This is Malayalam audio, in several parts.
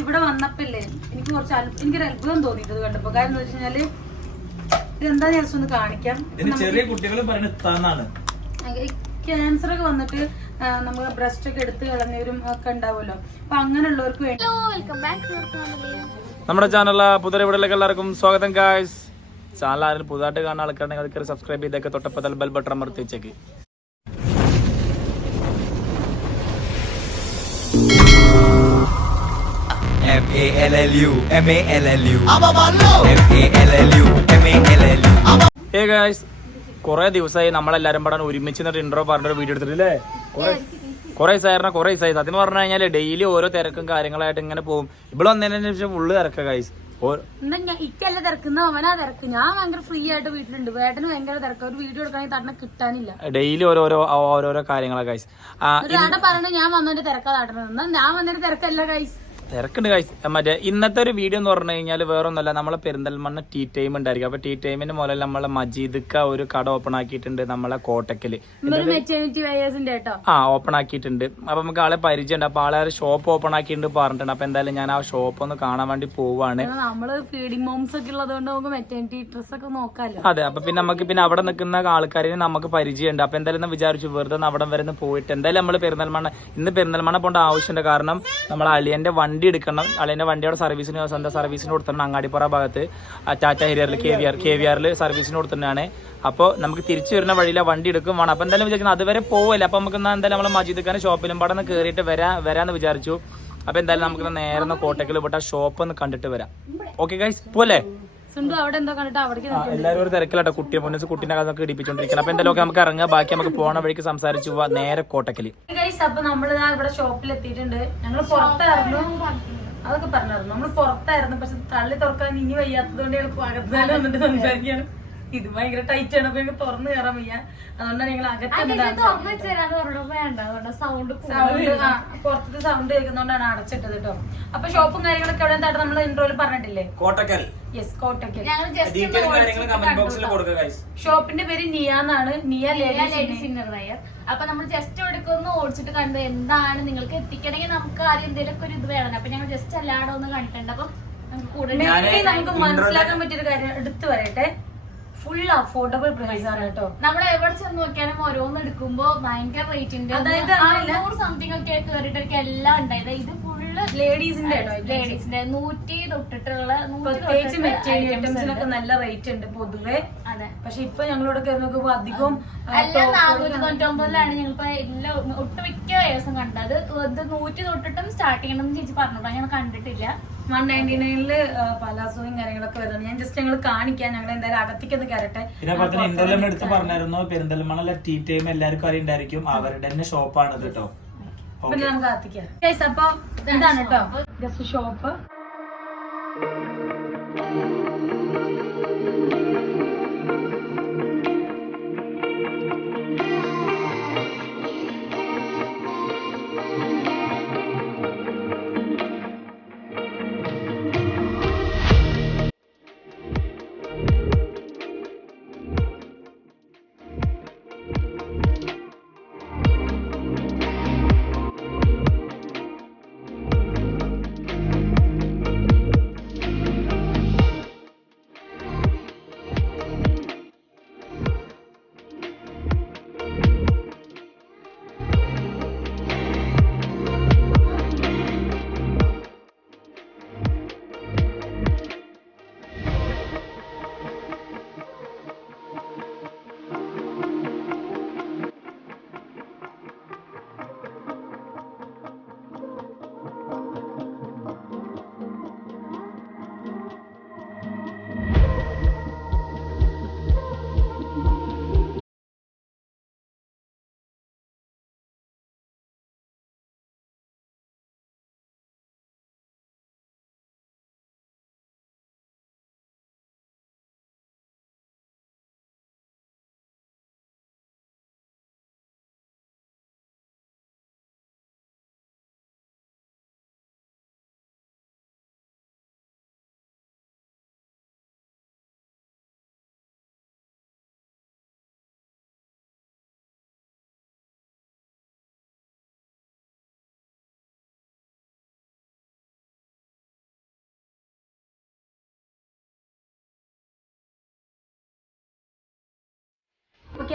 ഇവിടെ വന്നപ്പോല്ലേ എനിക്കൊരു അത്ഭുതം തോന്നിയിട്ടത് കണ്ടപ്പോ. കാരണം എന്താ വെച്ച് കഴിഞ്ഞാല് ഇതെന്താ ജസ്റ്റ് ഒന്ന് കാണിക്കാം. ചെറിയ കുട്ടികൾ പറയുന്നതാണ് ക്യാൻസർ ഒക്കെ വന്നിട്ട് നമുക്ക് ബ്രസ്റ്റ് ഒക്കെ എടുത്ത് കളഞ്ഞവരും ഒക്കെ ഉണ്ടാവുമല്ലോ. അപ്പൊ അങ്ങനെയുള്ളവർക്ക് വേണ്ടി നമ്മുടെ ചാനലിലെ പുതിയ വീഡിയോയിലേക്ക് എല്ലാവർക്കും സ്വാഗതം ഗായ്സ്. ചാനൽ ആരും പുതുതായിട്ട് കാണുന്ന ആൾക്കാരുണ്ടെങ്കിൽ അതൊക്കെ സബ്സ്ക്രൈബ് ചെയ്തൊക്കെ തൊട്ടപ്പത്തിൽ ബെൽ ബട്ടൺ അമർത്തി വെച്ചേക്ക്. കൊറേ ദിവസമായി നമ്മളെല്ലാരും പാടാൻ ഒരുമിച്ച് ഇൻട്രോ പറഞ്ഞൊരു വീഡിയോ എടുത്തിട്ടില്ലേ? കുറെ ദിവസമായി സത്യം പറഞ്ഞു കഴിഞ്ഞാല് ഡെയിലി ഓരോ തിരക്കും കാര്യങ്ങളായിട്ട് ഇങ്ങനെ പോകും. ഇവിടെ വന്നതിന് ശേഷം ഫുള്ള് തിരക്ക ഗൈസ്. ഇക്കല്ല തിരക്കുന്ന അവനാ തിരക്ക്. ഞാൻ ഭയങ്കര ഫ്രീ ആയിട്ട് വീട്ടിലുണ്ട്. വേട്ടന് ഭയങ്കര തിരക്ക്. ഒരു വീഡിയോ എടുക്കണമെങ്കിൽ തന്നെ കിട്ടാനില്ല. ഡെയിലി ഓരോരോ കാര്യങ്ങളാ ഗൈസ്. പറഞ്ഞ ഞാൻ വന്നതിന്റെ തിരക്കാ താട്ടുന്നത്. ഞാൻ വന്നതിന്റെ തിരക്കല്ല ഗൈസ്. തിരക്കുണ്ട് ഗൈസ്. മറ്റേ ഇന്നത്തെ ഒരു വീഡിയോ എന്ന് പറഞ്ഞു കഴിഞ്ഞാൽ വേറെ ഒന്നുമല്ല, നമ്മളെ പെരിന്തൽമണ്ണ ടീ ടൈം ഉണ്ടായിരിക്കും. അപ്പൊ ടീ ടൈമിന് മുതൽ നമ്മളെ മജീദ്ക്ക ഒരു കട ഓപ്പൺ ആക്കിയിട്ടുണ്ട് നമ്മളെ കോട്ടക്കല്. ഓപ്പൺ ആക്കിയിട്ടുണ്ട്. അപ്പൊ നമുക്ക് ആളെ പരിചയമുണ്ട്. അപ്പൊ ആളെ ഷോപ്പ് ഓപ്പൺ ആക്കിയിട്ടുണ്ട് പറഞ്ഞിട്ടുണ്ട്. അപ്പൊ എന്തായാലും ഞാൻ ആ ഷോപ്പ് ഒന്ന് കാണാൻ വേണ്ടി പോവാണ്. നമ്മള് ഫീഡിംഗ് മോംസ് ഒക്കെ ഉള്ളതുകൊണ്ട് നമുക്ക് മെറ്റേണിറ്റി ഡ്രസ് ഒക്കെ നോക്കാമല്ലോ. അതെ. അപ്പൊ പിന്നെ നമുക്ക് പിന്നെ അവിടെ നിൽക്കുന്ന ആൾക്കാരെ നമുക്ക് പരിചയമുണ്ട്. അപ്പൊ എന്തായാലും വിചാരിച്ചു വെറുതെ അവിടെ വരെ പോയിട്ട് എന്തായാലും നമ്മള് പെരിന്തൽമണ്ണ പോകേണ്ട ആവശ്യമുണ്ട്. കാരണം നമ്മളെ അളിയന്റെ വണ്ടി എടുക്കണം. അളിയന്റെ വണ്ടിയുടെ സർവീസിന് കൊടുത്തിട്ടുണ്ട് അങ്ങാടിപ്പുറ ഭാഗത്ത് ടാറ്റ ഹെരിയറിൽ KVR സർവീസിന് കൊടുത്തിട്ടാണ്. അപ്പോൾ നമുക്ക് തിരിച്ചു വരുന്ന വഴിയിലെ വണ്ടി എടുക്കും വേണം. അപ്പൊ എന്തായാലും വിചാരിക്കുന്നത് അതുവരെ പോവല്ലേ. അപ്പൊ നമുക്ക് എന്തായാലും നമ്മളെ മജീദ്ക്കാനെ ഷോപ്പിലും പാടെ കയറിയിട്ട് വരാന്ന് വിചാരിച്ചു. അപ്പൊ എന്തായാലും നമുക്ക് നേരെ കോട്ടക്കൽ പോയിട്ട് ആ ഷോപ്പ് ഒന്ന് കണ്ടിട്ട് വരാം. ഓക്കെ ഗൈസ്, പോലെ എല്ലാവരും ഒരു തിരക്കിലാട്ടോ. കുട്ടീനെ അതൊക്കെ ഇടിപ്പിച്ചോണ്ടിരിക്കണം. അപ്പൊ എന്തായാലും നമുക്ക് ഇറങ്ങാം. ബാക്കി നമുക്ക് പോണ വഴിക്ക് സംസാരിച്ചു പോവാ നേരെ കോട്ടക്കല്. അപ്പൊ നമ്മള് ഇവിടെ ഷോപ്പിൽ എത്തിയിട്ടുണ്ട്. ഞങ്ങള് പുറത്തായിരുന്നു, അതൊക്കെ പറഞ്ഞായിരുന്നു. നമ്മള് പുറത്തായിരുന്നു. പക്ഷെ തള്ളി തുറക്കാൻ ഇനി വയ്യാത്തത് കൊണ്ട് ഞങ്ങൾ അകത്ത് വന്നിട്ട് സംസാരിക്കാണ്. ഇത് ഭയങ്കര ടൈറ്റ് ആണ്. അപ്പൊ ഞങ്ങൾക്ക് തുറന്നു കയറാൻ വയ്യ. അതുകൊണ്ടാണ് ഞങ്ങൾ പുറത്തത്തെ സൗണ്ട് കേൾക്കുന്നോണ്ടാണ് അടച്ചിട്ടത് കേട്ടോ. അപ്പൊ ഷോപ്പും കാര്യങ്ങളൊക്കെ എവിടെ എന്തായിട്ട് നമ്മൾ ഇൻട്രോയിൽ പറഞ്ഞിട്ടില്ലേ? കോട്ടക്കൽ. യെസ്, കോട്ടക്കൽ. ഷോപ്പിന്റെ പേര് നിയ എന്നാണ്. നിയ ലേഡീസ് ഇന്നർ വെയർ. അപ്പൊ നമ്മൾ ജസ്റ്റ് ഇവിടെ ഒന്ന് ഓടിച്ചിട്ട് കണ്ടത് എന്താണ് നിങ്ങൾക്ക് എത്തിക്കണമെങ്കിൽ നമുക്ക് ആദ്യം എന്തെങ്കിലും ഒരു ഇത് വേണം. അപ്പൊ ഞങ്ങൾ ജസ്റ്റ് എല്ലായിടും ഒന്ന് കണ്ടിട്ടുണ്ട്. അപ്പൊ നമുക്ക് മനസ്സിലാക്കാൻ പറ്റിയൊരു കാര്യം എടുത്തു പറയട്ടെ. ഫുൾ അഫോർഡബിൾ പ്രൈസ് ആണ് കേട്ടോ. നമ്മൾ എവിടെ ചെന്ന് നോക്കിയാലും ഓരോന്ന് എടുക്കുമ്പോ ഭയങ്കര റേറ്റിന്റെ അതായത് 600 സംതിങ് ഒക്കെ കയറിയിട്ടൊക്കെ എല്ലാം ഉണ്ടായത്. ഇത് ഫുള്ള് ലേഡീസിന്റെ 100 തൊട്ടിട്ടുള്ള പ്രത്യേകിച്ച് മെറ്റീരിയൽ ഐറ്റംസിനൊക്കെ നല്ല റേറ്റ് ഉണ്ട് പൊതുവെ. അതെ. പക്ഷെ ഇപ്പൊ ഞങ്ങളോട് കയറി നോക്കുമ്പോ അധികം എല്ലാം 499 ഞങ്ങളിപ്പോ എല്ലാം ഒട്ടുമിക്ക ദിവസം കണ്ടത്. 100 തൊട്ടിട്ടും സ്റ്റാർട്ട് ചെയ്യണമെന്ന് ചേച്ചി പറഞ്ഞോട്ടോ. ഞാൻ കണ്ടിട്ടില്ല. 199 പലാസോയും കാര്യങ്ങളൊക്കെ വരുന്നത്. ഞാൻ ജസ്റ്റ് ഞങ്ങൾ കാണിക്കാൻ. ഞങ്ങൾ എന്തായാലും അകത്തേക്കൊന്ന് കയറട്ടെ. എടുത്ത് പറഞ്ഞായിരുന്നു പെരിന്തൽമണ്ണ ടീ ടൈം എല്ലാവർക്കും അറിയണ്ടായിരിക്കും. അവരുടെ തന്നെ ഷോപ്പാണ് കേട്ടോ. പിന്നെ നമുക്ക് അകത്തേക്ക്. അപ്പൊ ഇതാണ് കേട്ടോ ജസ്റ്റ് ഷോപ്പ്.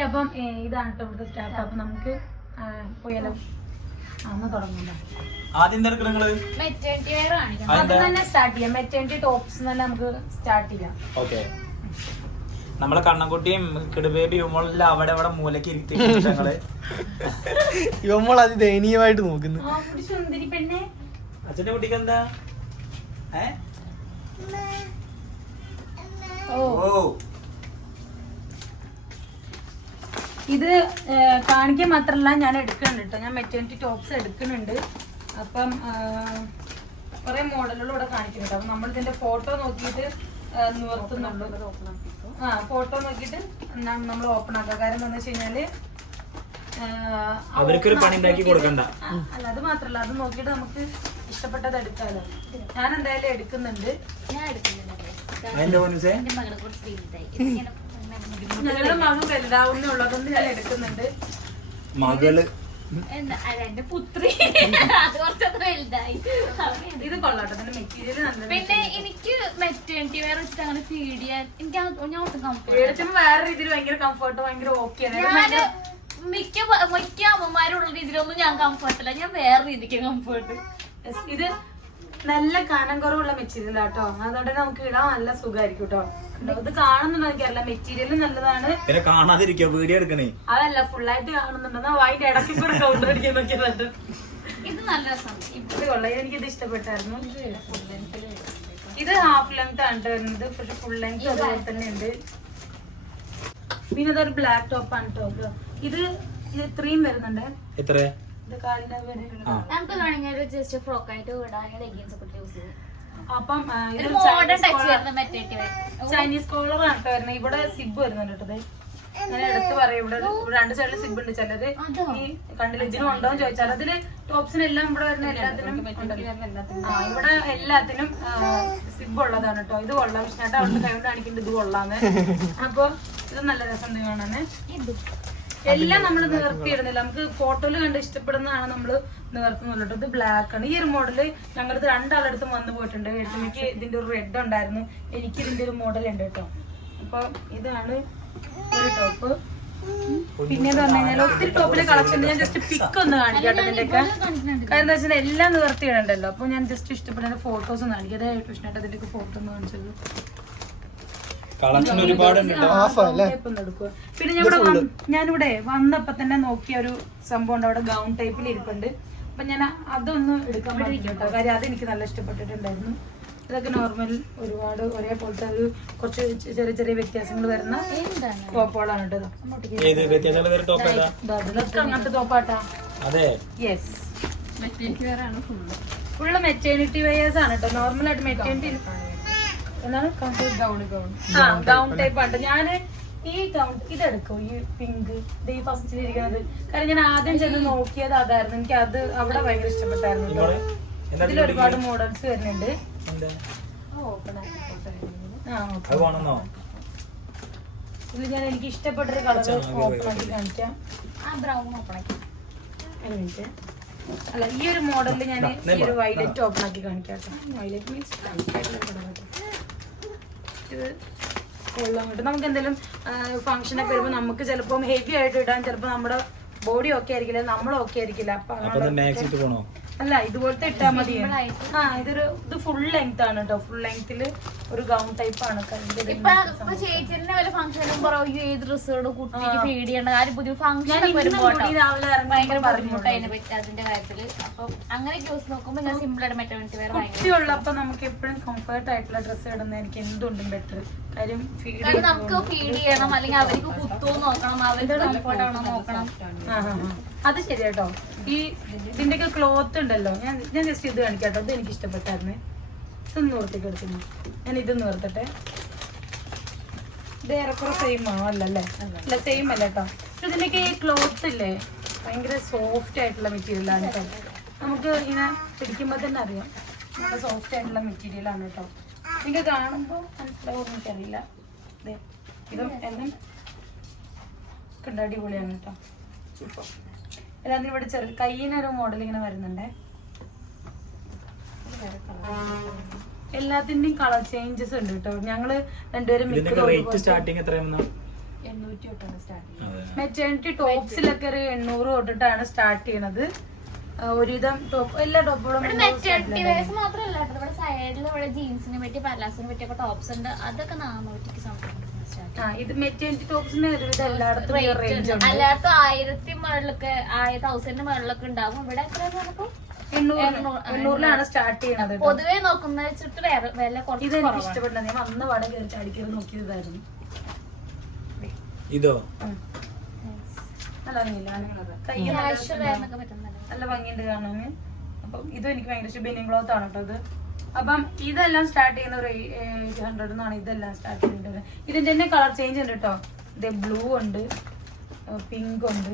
ഓക്കെ, അപ്പം ഇതാണ് കേട്ടോ ഇവിടുത്തെ സ്റ്റാഫ്. അപ്പൊ നമുക്ക് പോയാലോ? അന്ന് തുടങ്ങുന്നുണ്ടോ? ആദ്യം നിങ്ങള് മെറ്റേണിറ്റി വെയർ ആണ് അത് തന്നെ സ്റ്റാർട്ട് ചെയ്യാം. മെറ്റേണിറ്റി ടോപ്സ് തന്നെ നമുക്ക് സ്റ്റാർട്ട് ചെയ്യാം. ഓക്കെ. നമ്മളെ കണ്ണൻകുട്ടിയും കിടുബേബി യുമോളെല്ലാം അവിടെ അവിടെ മൂലക്ക് ഇരുത്തി ഞങ്ങള് യുമോൾ അത് ദയനീയമായിട്ട് നോക്കുന്നു. സുന്ദരി പെണ്ണെ. അച്ഛന്റെ കുട്ടിക്ക് എന്താ? ഇത് കാണിക്കാൻ മാത്രല്ല ഞാൻ എടുക്കുന്നുണ്ട് കേട്ടോ. ഞാൻ മെറ്റേണിറ്റി ടോപ്സ് എടുക്കുന്നുണ്ട്. അപ്പം കുറെ മോഡലുകൾ ഇവിടെ കാണിക്കുന്നുണ്ട്. അപ്പൊ നമ്മൾ ഇതിന്റെ ഫോട്ടോ നോക്കിയിട്ട് നിവർത്തുന്നുള്ളൂ. ഫോട്ടോ നോക്കിയിട്ട് നമ്മൾ ഓപ്പൺ ആക്കുക. കാരണം എന്താണെന്ന് വെച്ച് കഴിഞ്ഞാല് അവർക്കൊരു പണി ഉണ്ടാക്കി കൊടുക്കണ്ട. അല്ല, അത് മാത്രല്ല, അത് നോക്കിയിട്ട് നമുക്ക് ഇഷ്ടപ്പെട്ടത് എടുക്കാമല്ലോ. ഞാൻ എന്തായാലും എടുക്കുന്നുണ്ട്. ഞങ്ങളുടെ മകൻ വലുതാവുന്നുള്ളതുകൊണ്ട് ഞാൻ എടുക്കുന്നുണ്ട്. മകള് എന്റെ പുത്രി അത് കുറച്ചത്ര വലുതായി. ഇത് കൊള്ളാട്ടോ, ഇതിന്റെ മെറ്റീരിയൽ നല്ല. പിന്നെ എനിക്ക് മെറ്റേണിറ്റി വെയർ വെച്ചിട്ട് അങ്ങനെ ഫീഡ് ചെയ്യാൻ എനിക്ക് ഞാൻ ഒട്ടും കംഫർട്ട്. വേറെ രീതിയിൽ ഭയങ്കര കംഫർട്ട്, ഭയങ്കര ഓക്കെ. മിക്ക അമ്മമാരുള്ള രീതിയിലൊന്നും ഞാൻ കംഫർട്ടല്ല. ഞാൻ വേറെ രീതിക്ക് കംഫർട്ട്. ഇത് നല്ല കനം കുറവുള്ള മെറ്റീരിയൽ ആട്ടോ. അതുകൊണ്ട് നമുക്ക് ഇടാൻ നല്ല സുഖമായിരിക്കും കേട്ടോ. ഇത് കാണുന്നുണ്ടോ എനിക്കറിയില്ല. മെറ്റീരിയൽ നല്ലതാണ്. പിന്നെ കാണാതിരിക്കോ? വീഡിയോ എടുക്കണേ. അതല്ല, ഫുള്ളായിട്ട് കാണുന്നുണ്ടെന്നാ അതിന്റെ ഇടയ്ക്ക് കൂടെ കൗണ്ടർ അടിക്കാൻ നോക്കിയത്. ഇത് നല്ല രസമാണ്. ഇത് കൊള്ളാം, എനിക്കിത് ഇഷ്ടപ്പെട്ടായിരുന്നു. ഇത് ഹാഫ് ലെങ്ത് ആണ് വരുന്നത്, പക്ഷെ ഫുൾ ലെങ്ത് അതുപോലെ തന്നെ ഉണ്ട്. പിന്നെ ഇതൊരു ബ്ലാക്ക് ടോപ്പ് ആണ് കേട്ടോ. ഇത് 3 വരുന്നുണ്ട്. എത്ര? ഇത് കാലിന്റെ വരെ. നമുക്ക് വേണമെങ്കിൽ ഒരു ജസ്റ്റ് ഫ്രോക്ക് ആയിട്ട് ഇടാൻ ലെഗിൻസ് ഒക്കെ യൂസ് ചെയ്യാം. അപ്പം ചൈനീസ് കോളർ ആണ് കേട്ടോ വരുന്നത്. ഇവിടെ സിബ് വരുന്നുണ്ട് കേട്ടോ. ഞാൻ എടുത്ത് പറയാം, ഇവിടെ 2 സൈഡിൽ സിബ് ഉണ്ട്. ചിലത് ഈ കണ്ടില്ല ഇതിനും ഉണ്ടോ എന്ന് ചോദിച്ചാൽ അതില് ടോപ്സിനെല്ലാം ഇവിടെ വരുന്ന എല്ലാത്തിനും ഇവിടെ എല്ലാത്തിനും സിബ് ഉള്ളതാണ് കേട്ടോ. ഇത് കൊള്ളാം. വിഷ്ണായിട്ട് അവിടെ കൈ കൊണ്ട് കാണിക്കുന്നുണ്ട് ഇത് കൊള്ളാന്ന്. അപ്പൊ ഇത് നല്ല രസം കാണാന്. എല്ലാം നമ്മൾ നിവർത്തിയിടുന്നില്ല. നമുക്ക് ഫോട്ടോയിൽ കണ്ട് ഇഷ്ടപ്പെടുന്നതാണ് നമ്മൾ നിവർത്തുന്നുള്ളൂ. ഇത് ബ്ലാക്ക് ആണ്. ഈ ഒരു മോഡല് ഞങ്ങളുടെ 2 ആളടുത്തും വന്നു പോയിട്ടുണ്ട്. എനിക്ക് ഇതിന്റെ ഒരു റെഡ് ഉണ്ടായിരുന്നു, എനിക്ക് ഇതിന്റെ ഒരു മോഡൽ ഉണ്ട് കേട്ടോ. അപ്പൊ ഇതാണ് ഒരു ടോപ്പ്. പിന്നെ പറഞ്ഞു കഴിഞ്ഞാൽ ഒത്തിരി ടോപ്പിലെ കളക്ഷൻ ഉണ്ട്. ഞാൻ ജസ്റ്റ് പിക്ക് ഒന്ന് കാണിക്കട്ടെ ഇതിന്റെയൊക്കെ. കാരണം എന്താ വെച്ചാൽ എല്ലാം നിവർത്തിയിടണ്ടല്ലോ. അപ്പൊ ഞാൻ ജസ്റ്റ് ഇഷ്ടപ്പെടുന്ന ഫോട്ടോസ് ഒന്ന് കാണിക്കാം. അതായത് കൃഷ്ണായിട്ട് അതിന്റെ ഫോട്ടോ ഒന്ന് കാണിച്ചത്. കളക്ഷൻ ഒരുപാടുണ്ട്. പിന്നെ ഞാനിവിടെ വന്നപ്പോ തന്നെ നോക്കിയ ഒരു സംഭവം ഉണ്ട്. അവിടെ ഗൗൺ ടൈപ്പിൽ ഇരിപ്പുണ്ട്. അപ്പൊ ഞാൻ അതൊന്ന് എടുക്കാൻ പറ്റില്ല കേട്ടോ. കാര്യം അതെനിക്ക് നല്ല ഇഷ്ടപ്പെട്ടിട്ടുണ്ടായിരുന്നു. ഇതൊക്കെ നോർമൽ ഒരുപാട് ഒരേപോലത്തെ ഒരു കുറച്ച് ചെറിയ ചെറിയ വ്യത്യാസങ്ങൾ വരുന്ന ടോപ്പുകളാണ് കേട്ടോ. ഇതൊക്കെ അങ്ങനത്തെ ടോപ്പാട്ടാ. യെസ്, ഫുള്ള് മെറ്റേണിറ്റി വെയേഴ്സ് ആണ് കേട്ടോ. നോർമലായിട്ട് മെറ്റേണിറ്റി എന്താണ് ഗൗൺ ടൈപ്പ് ആണ്. ഞാന് ഈ ഗൗൺ ഇതെടുക്കും, ഈ പിങ്ക്, ഇത് ഈ ഫസ്റ്റിലിരിക്കുന്നത്. കാരണം ഞാൻ ആദ്യം ചെന്ന് നോക്കിയത് അതായിരുന്നു. എനിക്ക് അത് അവിടെ ഭയങ്കര ഇഷ്ടപ്പെട്ടായിരുന്നു. ഇതിൽ ഒരുപാട് മോഡൽസ് വരുന്നുണ്ട്. ഇതിൽ ഞാൻ എനിക്ക് ഇഷ്ടപ്പെട്ടൊരു കളർ ഓപ്പൺ ആക്കി കാണിക്കാം. അല്ല, ഈ ഒരു മോഡലിൽ ഞാൻ ഈ ഒരു വൈലറ്റ് ഓപ്പൺ ആക്കി കാണിക്കാം കേട്ടോ. വൈലറ്റ് മീൻസ് ഇത് കൊള്ളാൻ കിട്ടും. നമുക്ക് എന്തെങ്കിലും ഫംഗ്ഷനൊക്കെ വരുമ്പോൾ നമുക്ക് ചിലപ്പോൾ ഹെവി ആയിട്ട് ഇടാൻ ചിലപ്പോൾ നമ്മുടെ ബോഡി ഓക്കെ ആയിരിക്കില്ല, നമ്മൾ ഓക്കെ ആയിരിക്കില്ല. അപ്പൊ അല്ല, ഇതുപോലത്തെ ഇട്ടാ മതി. ഇത് ഫുൾ ലെങ്ത് ആണ് കേട്ടോ. ഫുൾ ലെങ്തില് ഒരു ഗൗൺ ടൈപ്പ് ആണ്. ചേച്ചിന്റെ വല്ല ഫംഗ്ഷനും ഏത് ഡ്രസ്സുകള് കുട്ടിക്ക് ഫീഡ് ചെയ്യേണ്ട കാര്യം പുതിയ ഫംഗ്ഷൻ ഭയങ്കര ബുദ്ധിമുട്ട് അതിനെ പറ്റി അതിന്റെ കാര്യത്തില്. അപ്പൊ അങ്ങനെ യൂസ് നോക്കുമ്പോ ഞാൻ സിമ്പിൾ ആയിട്ട് മെറ്റേണിറ്റി വെയർ കുട്ടിയുള്ളപ്പോ നമുക്ക് എപ്പോഴും കംഫർട്ട് ആയിട്ടുള്ള ഡ്രസ്സ് ഇടുന്ന എനിക്ക് എന്തുകൊണ്ടും ബെറ്റർ. കാര്യം നമുക്ക് ഫീഡ് ചെയ്യണം, അല്ലെങ്കിൽ അവർക്ക് കുത്തോ നോക്കണം, അവരുടെ കംഫർട്ട് ആണോ നോക്കണം. അത് ശരിയാട്ടോ. ഈ ഇതിന്റെയൊക്കെ ക്ലോത്ത് ഉണ്ടല്ലോ. ഞാൻ ജസ്റ്റ് ഇത് കാണിക്കാട്ടോ. ഇത് എനിക്ക് ഇഷ്ടപ്പെട്ടായിരുന്നേ. ഇതൊന്ന് നിവർത്തിക്ക് എടുക്കുന്നു. ഞാൻ ഇത് നിവർത്തട്ടെ. ഇത് ഏറെക്കുറെ സെയിം ആണോ? അല്ലല്ലേ? അല്ല, സെയിം അല്ല കേട്ടോ. ഇതിന്റെയൊക്കെ ഈ ക്ലോത്ത് ഇല്ലേ ഭയങ്കര സോഫ്റ്റ് ആയിട്ടുള്ള മെറ്റീരിയൽ ആണ് കേട്ടോ. നമുക്ക് ഇങ്ങനെ പിടിക്കുമ്പോൾ തന്നെ അറിയാം നല്ല സോഫ്റ്റ് ആയിട്ടുള്ള മെറ്റീരിയൽ ആണ് കേട്ടോ. നിങ്ങൾക്ക് കാണുമ്പോൾ മനസ്സിലാവും, എനിക്കറിയില്ല. ഇതും എന്നും കണ്ട അടിപൊളിയാണ് കേട്ടോ. സൂപ്പർ. എല്ലാത്തിനും ഇവിടെ ചെറിയ കയ്യിനൊരു മോഡൽ ഇങ്ങനെ വരുന്നുണ്ടേ. എല്ലാത്തിന്റെയും കളർ ചേഞ്ചസ് ഉണ്ട് കേട്ടോ. ഞങ്ങള് രണ്ടുപേരും മെറ്റേണിറ്റി ടോപ്സിലൊക്കെ ഒരു 800 തൊട്ടിട്ടാണ് സ്റ്റാർട്ട് ചെയ്യണത്. ഒരുവിധം ടോപ്പ് എല്ലാ ടോപ്പുകളും മെറ്റേണിറ്റി വേഴ്സ് മാത്രമല്ല കേട്ടോ, ഇവിടെ സൈഡിൽ ഇവിടെ ജീൻസിനെ പറ്റി പലാസിനെ പറ്റിയൊക്കെ ടോപ്സ് ഉണ്ട്. അതൊക്കെ 400 സംതിങ്. ഇത് മെറ്റേണിറ്റി ടോപ്സിന് ഒരുവിധം എല്ലായിടത്തും റേഞ്ച് ഉണ്ട്. എല്ലായിടത്തും 1000 മുകളിലൊക്കെ 1000 മുകളിലൊക്കെ ഉണ്ടാവും. ഇവിടെ എത്രയാണ്? 800 സ്റ്റാർട്ട് ചെയ്യണത്. പൊതുവെ നോക്കുന്ന വെച്ചിട്ട് വേറെ വില കുറച്ച് ഇത് എനിക്ക് ഇഷ്ടപ്പെട്ടത്. ഞാൻ വന്ന പാടെ കയറി ചാടിക്കത് നോക്കിയതായിരുന്നു. ഇതോ നല്ല ഭംഗിയില്ല, നല്ല ഭംഗിയുണ്ട് കാണാന്. അപ്പം ഇതും എനിക്ക് ഭയങ്കര ഇഷ്ടം. ബനിയൻ ക്ലോത്ത് ആണ് കേട്ടോ ഇത്. അപ്പം ഇതെല്ലാം സ്റ്റാർട്ട് ചെയ്യുന്ന ഒരു 800 എന്നാണ് ഇതെല്ലാം സ്റ്റാർട്ട് ചെയ്യുന്നത്. ഇതിന്റെ തന്നെ കളർ ചേഞ്ച് ഉണ്ട് കേട്ടോ. ഇത് ബ്ലൂ ഉണ്ട്, പിങ്ക് ഉണ്ട്,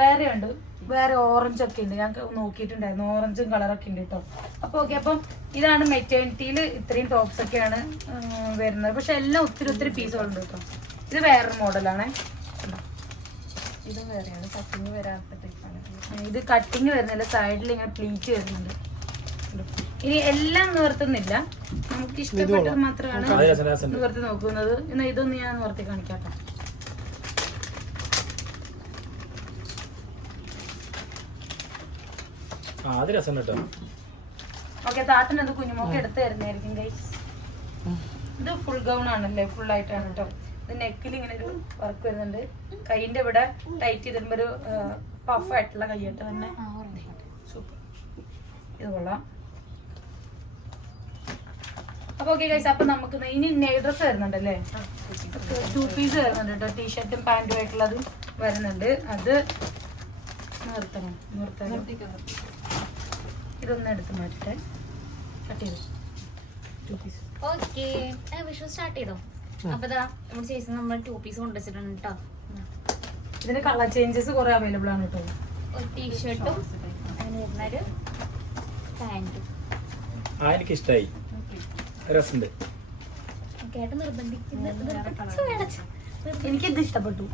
വേറെ ഉണ്ട്, വേറെ ഓറഞ്ച് ഒക്കെ ഉണ്ട്. ഞാൻ നോക്കിയിട്ടുണ്ടായിരുന്നു, ഓറഞ്ചും കളറൊക്കെ ഉണ്ട് കേട്ടോ. അപ്പൊ ഓക്കെ, അപ്പം ഇതാണ് മെറ്റേണിറ്റിയിൽ ഇത്രയും ടോപ്സ് ഒക്കെയാണ് വരുന്നത്. പക്ഷെ എല്ലാം ഒത്തിരി പീസുകളുണ്ട് കേട്ടോ. ഇത് വേറൊരു മോഡലാണ്. ഇത് വേറെയാണ്, കട്ടിങ് വരാത്ത ടൈപ്പാണ്. ഇത് കട്ടിങ് വരുന്നില്ല, സൈഡിൽ ഇങ്ങനെ പ്ലീറ്റ് വരുന്നുണ്ട്. ഇനി എല്ലാം നിവർത്തുന്നില്ല, നമുക്ക് ഇഷ്ടപ്പെട്ടത് മാത്രമാണ് നിവർത്തി നോക്കുന്നത്. എന്നാൽ ഇതൊന്ന് ഞാൻ നിവർത്തി കാണിക്കാട്ടോ. ഓക്കെ, താത്തനത് കുഞ്ഞുമോക്ക് എടുത്ത് തരുന്നതായിരിക്കും ഗൈസ്. ഇത് ഫുൾ ഗൗൺ ആണല്ലേ, ഫുൾ ആയിട്ടാണ് കേട്ടോ. ഇത് നെക്കിൽ ഇങ്ങനെ ഒരു വർക്ക് വരുന്നുണ്ട്. കൈയിന്റെ ഇവിടെ ടൈറ്റ് ചെയ്തിരുമ്പോ ഒരു പഫ് ആയിട്ടുള്ള കൈയായിട്ട് തന്നെ. സൂപ്പർ, ഇത് കൊള്ളാം. അപ്പൊ ഓക്കെ ഗൈസ്, അപ്പൊ നമുക്ക് ഇനി നെയ് ഡ്രസ് വരുന്നുണ്ടല്ലേ, 2 പീസ് വരുന്നുണ്ട് കേട്ടോ. ടീഷർട്ടും പാന്റും ആയിട്ടുള്ളത് വരുന്നുണ്ട്. അത് നിർത്തണം. ഇതൊന്ന് എടുത്ത് മാറ്റിട്ടെ, കട്ട് ചെയ്തു. 2 പീസ്. ഓക്കെ, വിഷു സ്റ്റാർട്ട് ചെയ്തോ. അപ്പൊ നമ്മുടെ ചേച്ചി നമ്മൾ 2 പീസ് കൊണ്ടുവച്ചിട്ടുണ്ട് കേട്ടോ. ഇതിന്റെ കളർ ചേഞ്ചസ് കുറെ അവൈലബിൾ ആണ് കേട്ടോ. ഒരു ടീഷർട്ടും അതിന് വരുന്നൊരു പാന്റും. എനിക്ക് ഇഷ്ടായി, രസമുണ്ട്. കേട്ട് എനിക്കിത് ഇഷ്ടപ്പെട്ടു.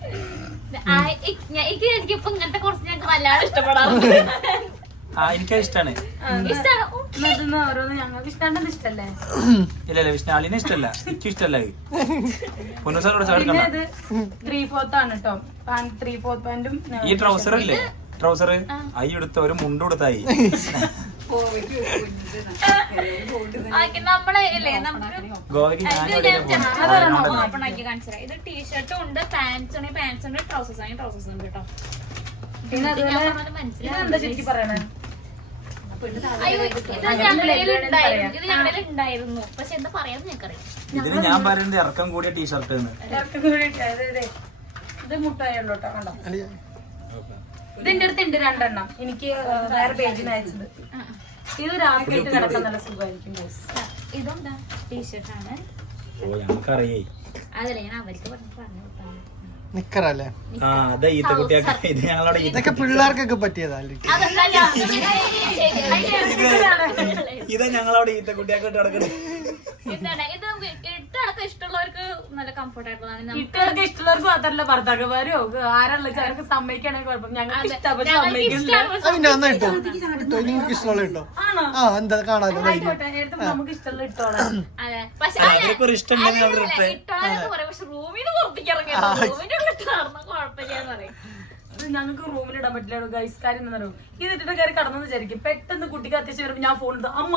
എനിക്കിപ്പോ ഇങ്ങനത്തെ കുറച്ച് ഞങ്ങൾക്ക് വല്ലാതെ ഇഷ്ടപ്പെടാറുണ്ട്. എനിക്കത് ഇഷ്ടാണ്. ഓരോന്ന് ഞങ്ങൾക്ക് ഇഷ്ടമുണ്ടെന്ന് ഇഷ്ടല്ലേ? ഇല്ലല്ല, വിഷ്ണാളിനെ ഇഷ്ടല്ല, എനിക്കും ഇഷ്ടല്ല. ഇത് 3/4 ആണ് കേട്ടോ. 3/4 പാന്റും ഈ ട്രൗസർ ഇല്ലേ, ട്രൗസർ അയ്യ എടുത്ത ഒരു മുണ്ട് കൊടുത്തായി. നമ്മളെ ഇല്ലേ, നമുക്ക് ഗോവയ്ക്ക് ഓപ്പൺ ആക്കി കാണിച്ചു. ഇത് ടീഷർട്ടും ഉണ്ട്, പാന്റ്സ് ആണെങ്കിൽ പാന്റ്സ് ഉണ്ട്, ട്രൗസേഴ്സ് ആണെങ്കിൽ ട്രൗസേഴ്സ് ഉണ്ട് കേട്ടോ. പിന്നെ എന്താ ശരിക്കും പറയണേ? ഇത് ഞങ്ങളുടെ ഉണ്ടായിരുന്നു, പക്ഷെ എന്താ പറയാന്ന് ഞങ്ങൾക്കറിയാം. ഇതിന് ഞാൻ പറയുന്നത് ഇറക്കം കൂടിയ ടീഷർട്ട്. ഇത് മുട്ടായുള്ളൂ കേട്ടോ, കണ്ടോ? ഇതിന്റെ അടുത്ത് ഉണ്ട് 2 എണ്ണം. എനിക്ക് വേറെ പേജിന് അയച്ചത്. ഇത് രാത്രി കിടക്കാൻ നല്ല സുഖമായിരിക്കും. ഇതും ടീഷർട്ടാണ്. ഓ, ഞങ്ങൾക്കറിയേ. അതല്ലേ ഞാൻ അവർക്ക് പറഞ്ഞു കൊടുത്താണ്. നിക്കറല്ലേ, ഇത് ഞങ്ങളോട് ഇതൊക്കെ പിള്ളേർക്കൊക്കെ പറ്റിയതല്ലേ. ഇതാ ഞങ്ങളവിടെ ഈത്തക്കുട്ടിയൊക്കെ ഇട്ട് നടക്കണേ. എന്താണ് ഇത് ഇട്ടടക്കം ഇഷ്ടമുള്ളവർക്ക് നല്ല കംഫർട്ട് ആയിട്ടുള്ളതാണ്. ഇട്ടവർക്ക് ഇഷ്ടമുള്ളവർക്ക് മാത്രല്ല, ഭർത്താക്കന്മാരോ ആരാളെ ചിലർക്ക് സമ്മതിക്കുകയാണെങ്കിൽ കുഴപ്പം. ഞങ്ങൾക്ക് ഇഷ്ടപ്പെട്ടു. നിങ്ങൾക്ക് ഇഷ്ടമുള്ള കിട്ടോ? ആണോ? ആ, എന്താ കാണാലോ. ആയിക്കോട്ടെ, എടുത്ത് നമുക്ക് ഇഷ്ടമുള്ള ഇട്ടോളാം. ഇട്ടോളാനൊക്കെ പറയും, പക്ഷെ റൂമിന് പുറത്തേക്ക് ഇറങ്ങിയ റൂമിന്റെ ഉള്ളിൽ നടന്ന കുഴപ്പമില്ലാന്ന് പറയും. ഞങ്ങൾക്ക് റൂമിൽ ഇടാൻ പറ്റില്ല ഗൈസ്. കാര്യം എന്താ പറയുക, ഇതിട്ടിട്ട് കയറി കടന്നു വിചാരിക്കും. പെട്ടെന്ന് കുട്ടിക്ക് അത്യാവശ്യം വരുമ്പോ ഞാൻ ഫോൺ എടുത്തു അമ്മ,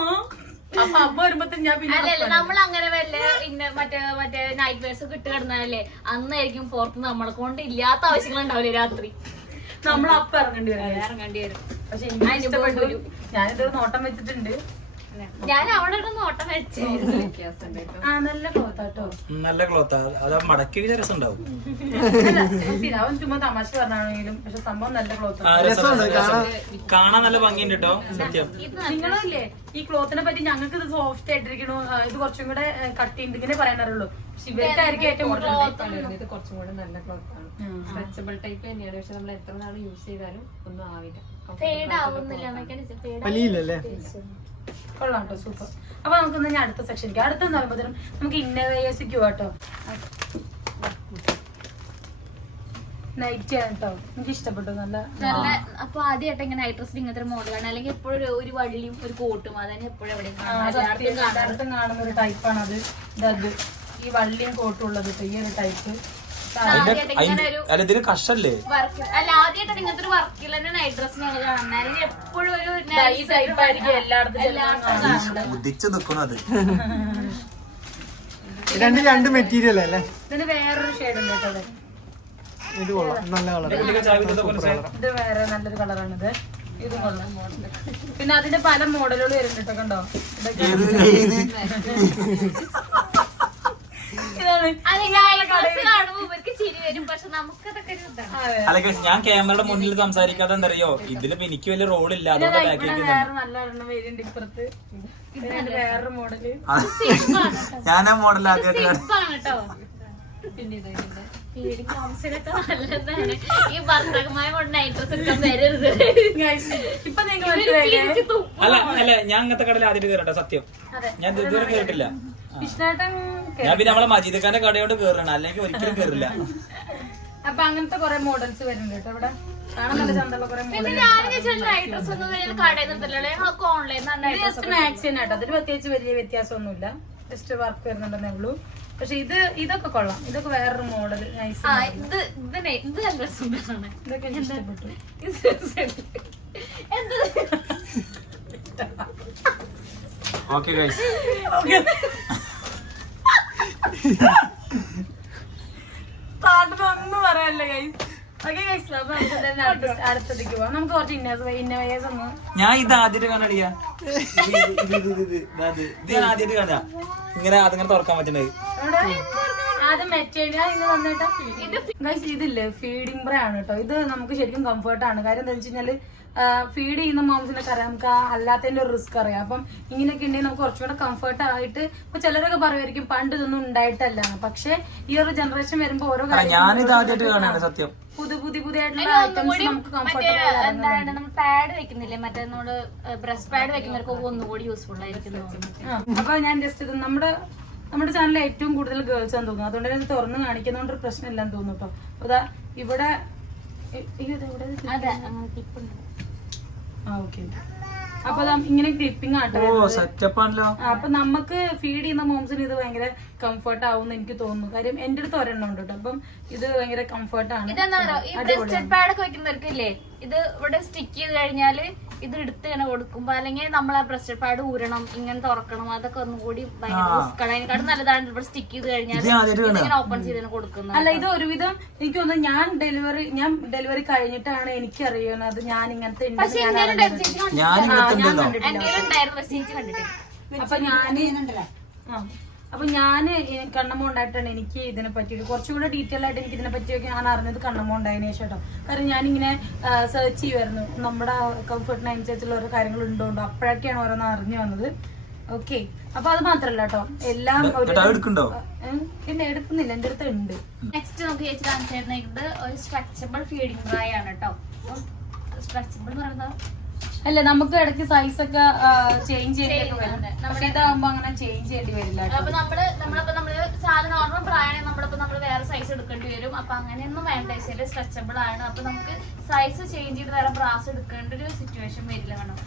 അപ്പൊ അമ്മ വരുമ്പോ ഞാൻ അല്ലല്ല, നമ്മൾ അങ്ങനെ വല്ല മറ്റേ നൈറ്റ് വെയർസ് ഒക്കെ ഇട്ട് കിടന്നാലേ അന്നായിരിക്കും പുറത്ത് നമ്മളെ കൊണ്ട് ഇല്ലാത്ത ആവശ്യങ്ങൾ ഉണ്ടാവില്ലേ രാത്രി. നമ്മൾ അപ്പം ഇറങ്ങേണ്ടി വരും. പക്ഷെ എനിക്ക് ഇഷ്ടപ്പെട്ടു. ഞാനിതൊരു നോട്ടം വെച്ചിട്ടുണ്ട്. ഞാൻ അവിടെ നോട്ടം വെച്ചായിരുന്നു. നല്ല ക്ലോത്താട്ടോ, നല്ല ക്ലോത്താ. അത് മടക്കി രസം ഉണ്ടാവും. അവൻ ചുമ്മാ തമാശ പറഞ്ഞാണെങ്കിലും പക്ഷെ സംഭവം നല്ല ക്ലോത്ത്. കാണാൻ നല്ല ഭംഗിയുണ്ട് കേട്ടോ. സത്യം, നിങ്ങളില്ലേ ഈ ക്ലോത്തിനെ പറ്റി ഞങ്ങൾക്ക് ഇത് സോഫ്റ്റ് ആയിട്ടിരിക്കണു, ഇത് കുറച്ചും കൂടെ കട്ടിയുണ്ട് ഇങ്ങനെ പറയാനറിയുള്ളൂ. പക്ഷെ ഇവർക്കായിരിക്കും ഏറ്റവും കൂടുതൽ ഇത് കുറച്ചും കൂടെ നല്ല ക്ലോത്ത് ആണ്. സ്ട്രെച്ചബിൾ ടൈപ്പ് തന്നെയാണ്, പക്ഷെ നമ്മൾ എത്ര നാൾ യൂസ് ചെയ്താലും ഒന്നും ആവില്ല. ഫേഡ് ആവുന്നില്ല. കൊള്ളാം കേട്ടോ, സൂപ്പർ. അപ്പൊ നമുക്ക് ഞാൻ അടുത്ത സെക്ഷനിലേക്ക് അടുത്തെന്ന് പറയുമ്പോഴത്തേനും നമുക്ക് ഇന്നോവേഴ്സിക്ക് പോവാട്ടോ. നൈറ്റ് ആണ് കേട്ടോ, എനിക്ക് ഇഷ്ടപ്പെട്ടു. നല്ല അപ്പൊ ആദ്യമായിട്ട് ഇങ്ങനെ നൈറ്റ് ഡ്രസ്സിൽ ഇങ്ങനത്തെ ഒരു മോഡലാണ്. അല്ലെങ്കിൽ എപ്പോഴും ഒരു വള്ളിയും ഒരു കോട്ടും അതന്നെ എപ്പോഴും എല്ലായിടത്തും കാണുന്ന ഒരു ടൈപ്പാണ് അത്. ഈ വള്ളിയും കോട്ടും ഉള്ളത് ഈ ഒരു ടൈപ്പ് ഇങ്ങനെ ഒരു അല്ല ഇതിന് കഷല്ലേ വർക്ക് അല്ല ആദ്യമായിട്ട് ഇങ്ങനത്തെ ഒരു വർക്കിൽ തന്നെ നൈറ്റ് ഡ്രസ് ഞങ്ങൾ കാണുന്നത് എപ്പോഴും ഒരു ഈ ടൈപ്പ് ആയിരിക്കും എല്ലായിടത്തും ഉദിച്ചു നിക്കുന്നത്. രണ്ട് മെറ്റീരിയൽ അല്ലേ? ഇതിന് വേറൊരു ഷെയ്ഡ് ഉണ്ട് കേട്ടോ. ഇത് കൊള്ളാം, നല്ല കളർ. ഇത് വേറെ നല്ലൊരു കളറാണിത്. ഇത് കൊള്ളാം. പിന്നെ അതിന്റെ പല മോഡലുകൾ വരുന്നുണ്ട് കണ്ടോ. അല്ല ഞാൻ ക്യാമറയുടെ മുന്നിൽ സംസാരിക്കാതെ എന്താ അറിയോ, ഇതിലിപ്പോ എനിക്ക് വലിയ റോളില്ല, അതുകൊണ്ട് വേറെ നല്ല ഒരെണ്ണം വരുന്നുണ്ട് ഇപ്പുറത്ത്. ഇതിന്റെ വേറൊരു മോഡല്. ഞാൻ ആ മോഡൽ ആദ്യമായിട്ട് ഈ ഭർത്താക്കന്മാരെ കൊണ്ട് നൈറ്റ് ഡ്രസ് എടുക്കാൻ വരരുത്. ഇപ്പൊ നിങ്ങൾ മനസ്സിലായില്ലേ? അല്ല ഞാൻ അങ്ങനത്തെ കടയിൽ ആദ്യമായിട്ട് കേറട്ടെ, സത്യം ഞാൻ ഇതുവരെ കേട്ടിട്ടില്ല. കൃഷ്ണേട്ടൻ ഞാൻ പിന്നെ നമ്മളെ മജീദ് ഖാന്റെ കടയോട് കേറണം, അല്ലെങ്കിൽ ഒരിക്കലും കേറില്ല. അപ്പൊ അങ്ങനത്തെ കൊറേ മോഡൽസ് വരുന്നുണ്ട് കേട്ടോ ഇവിടെ. കാണാൻ നല്ല ചന്തമുള്ള കൊറേ മോഡൽ. നൈറ്റ് ഡ്രസ് ഒന്നും കടയിൽ നിന്നില്ലല്ലോ, ഞങ്ങൾക്ക് ഓൺലൈൻ ജസ്റ്റ് മാക്സിൻ ആട്ടോ. അതിന് പ്രത്യേകിച്ച് വലിയ വ്യത്യാസമൊന്നുമില്ല, ജസ്റ്റ് വർക്ക് വരുന്നുണ്ടെന്നേ ഉള്ളൂ. പക്ഷെ ഇതൊക്കെ കൊള്ളാം. ഇതൊക്കെ വേറൊരു മോഡൽ നൈസ്. ഇത് നല്ല സുന്ദരമാണ്. ഇതൊക്കെ എനിക്ക് ഇഷ്ടപ്പെട്ടു. ഓക്കെ ഗൈസ്, ഒന്നും പറയാനില്ല ഗൈസ്. ഓക്കെ ഗൈസ്, അപ്പൊ നമുക്ക് അടുത്തതിക്ക് പോവാം. നമുക്ക് കുറച്ച് ഇന്നോവേസ് ഒന്ന്. ഞാൻ ഇത് ആദ്യമായിട്ട് കാണാടിയാ, ഇത് ഞാൻ ആദ്യമായിട്ട് കാണാ. ഇങ്ങനെ അതിങ്ങനെ തുറക്കാൻ പറ്റുന്നത്. ആദ്യം മെറ്റേരിയൽ ഇന്ന് വന്നിട്ട് ഗൈസ് ഇതില്ലേ ഫീഡിംഗ് ബ്രേ ആണ് കേട്ടോ. ഇത് നമുക്ക് ശരിക്കും കംഫർട്ടാണ്. കാര്യം എന്താ വെച്ച് കഴിഞ്ഞാല് ഫീഡ് ചെയ്യുന്ന മോംസിനൊക്കെ അറിയാം, നമുക്ക് അല്ലാത്തതിന്റെ ഒരു റിസ്ക് അറിയാം. അപ്പം ഇങ്ങനെയൊക്കെ ഉണ്ടെങ്കിൽ നമുക്ക് കുറച്ചുകൂടെ കംഫർട്ട് ആയിട്ട്. ഇപ്പൊ ചിലരൊക്കെ പറയുമായിരിക്കും പണ്ട് ഇതൊന്നും ഉണ്ടായിട്ടല്ല, പക്ഷെ ഈ ഒരു ജനറേഷൻ വരുമ്പോ ഓരോ ഞാനിത് ആദ്യമായിട്ട് കാണാണ് സത്യം. പുതിയ ഐറ്റംസ് നമുക്ക് കംഫർട്ടബിൾ എന്താണ് നമ്മൾ പാഡ് വെക്കുന്നില്ലേ, മറ്റേ നമ്മള് ബ്രസ്റ്റ് പാഡ് വെക്കുന്നവർക്ക് ഒന്നുകൂടി യൂസ്ഫുൾ ആയിരിക്കും. അപ്പൊ ഞാൻ ജസ്റ്റ് ഇത് നമ്മുടെ ചാനലിൽ ഏറ്റവും കൂടുതൽ ഗേൾസ് ആണെന്ന് തോന്നുന്നു, അതുകൊണ്ട് ഇത് തുറന്ന് കാണിക്കുന്നതുകൊണ്ട് ഒരു പ്രശ്നമില്ലെന്ന് തോന്നുന്നു കേട്ടോ. അതാ ഇവിടെ അപ്പൊ ഇങ്ങനെ ക്ലിപ്പിംഗ് ആട്ടോ. അപ്പൊ നമുക്ക് ഫീഡ് ചെയ്യുന്ന മോംസിന് ഇത് ഭയങ്കര കംഫർട്ട് ആവും എനിക്ക് തോന്നുന്നു. കാര്യം എന്റെ അടുത്ത് ഒരെണ്ണം ഉണ്ട് കേട്ടോ. അപ്പം ഇത് ഭയങ്കര കംഫർട്ടാണ്. ഇതെന്താണോ ഈ ബ്രസ്റ്റഡ് പാഡ് ഒക്കെ വെക്കുന്നവർക്കില്ലേ, ഇത് ഇവിടെ സ്റ്റിക്ക് ചെയ്ത് കഴിഞ്ഞാല് ഇത് എടുത്ത് ഇങ്ങനെ കൊടുക്കുമ്പോ, അല്ലെങ്കിൽ നമ്മൾ ആ ബ്രസ്റ്റഡ് പാഡ് ഊരണം, ഇങ്ങനെ തുറക്കണം, അതൊക്കെ ഒന്നും കൂടി ഭയങ്കര റിസ്ക് ആണ്. അതിനെക്കാട്ടും നല്ലതാണ് ഇവിടെ സ്റ്റിക്ക് ചെയ്ത് കഴിഞ്ഞാൽ ഇങ്ങനെ ഓപ്പൺ ചെയ്ത് കൊടുക്കുന്നത്. അല്ല ഇത് ഒരുവിധം എനിക്ക് തോന്നുന്നു ഞാൻ ഡെലിവറി കഴിഞ്ഞിട്ടാണ് എനിക്ക് അറിയുന്നത് ഞാൻ ഇങ്ങനത്തെ അപ്പൊ ഞാന് കണ്ണമ്മ ഉണ്ടായിട്ടാണ് എനിക്ക് ഇതിനെ പറ്റി കുറച്ചുകൂടെ ഡീറ്റെയിൽ ആയിട്ട് എനിക്ക് ഇതിനെ പറ്റിയൊക്കെ ഞാൻ അറിഞ്ഞത് കണ്ണമ്മ ഉണ്ടായതിനു ശേഷം കേട്ടോ. കാരണം ഞാനിങ്ങനെ സെർച്ച് ചെയ്യുമായിരുന്നു നമ്മുടെ കംഫർട്ടിനനുസരിച്ചുള്ള ഓരോ കാര്യങ്ങൾ ഉണ്ടോണ്ടോ, അപ്പോഴൊക്കെയാണ് ഓരോന്ന് അറിഞ്ഞു വന്നത്. ഓക്കെ, അപ്പൊ അത് മാത്രല്ല കേട്ടോ, എല്ലാം ഇല്ല എടുക്കുന്നില്ല, എന്റെ അടുത്ത് ഉണ്ട്. നെക്സ്റ്റ് നമുക്ക് ചേച്ചി കാണിച്ചിരുന്നത് ഒരു സ്ട്രെച്ചബിൾ ഫീഡിംഗ് ബ്രൈ ആണ് കേട്ടോ. സ്ട്രെച്ചബിൾ പറയുന്നത് അല്ല, നമുക്ക് ഇടയ്ക്ക് സൈസ് ഒക്കെ ചേഞ്ച് ചെയ്യേണ്ടി വരും. പക്ഷെ ഇതാകുമ്പോ അങ്ങനെ ചേഞ്ച് ചെയ്യേണ്ടി വരില്ല. അപ്പൊ നമ്മള് സാധനം നോർമൽ പ്രായമാണ്, നമ്മള് വേറെ സൈസ് എടുക്കേണ്ടി വരും. അപ്പൊ അങ്ങനെയൊന്നും വേണ്ട, സ്ട്രെച്ചബിൾ ആണ്. അപ്പൊ നമുക്ക് സൈസ് ചേഞ്ച് ചെയ്ത് വേറെ ബ്രാസ് എടുക്കേണ്ട ഒരു സിറ്റുവേഷൻ വരില്ല. വേണം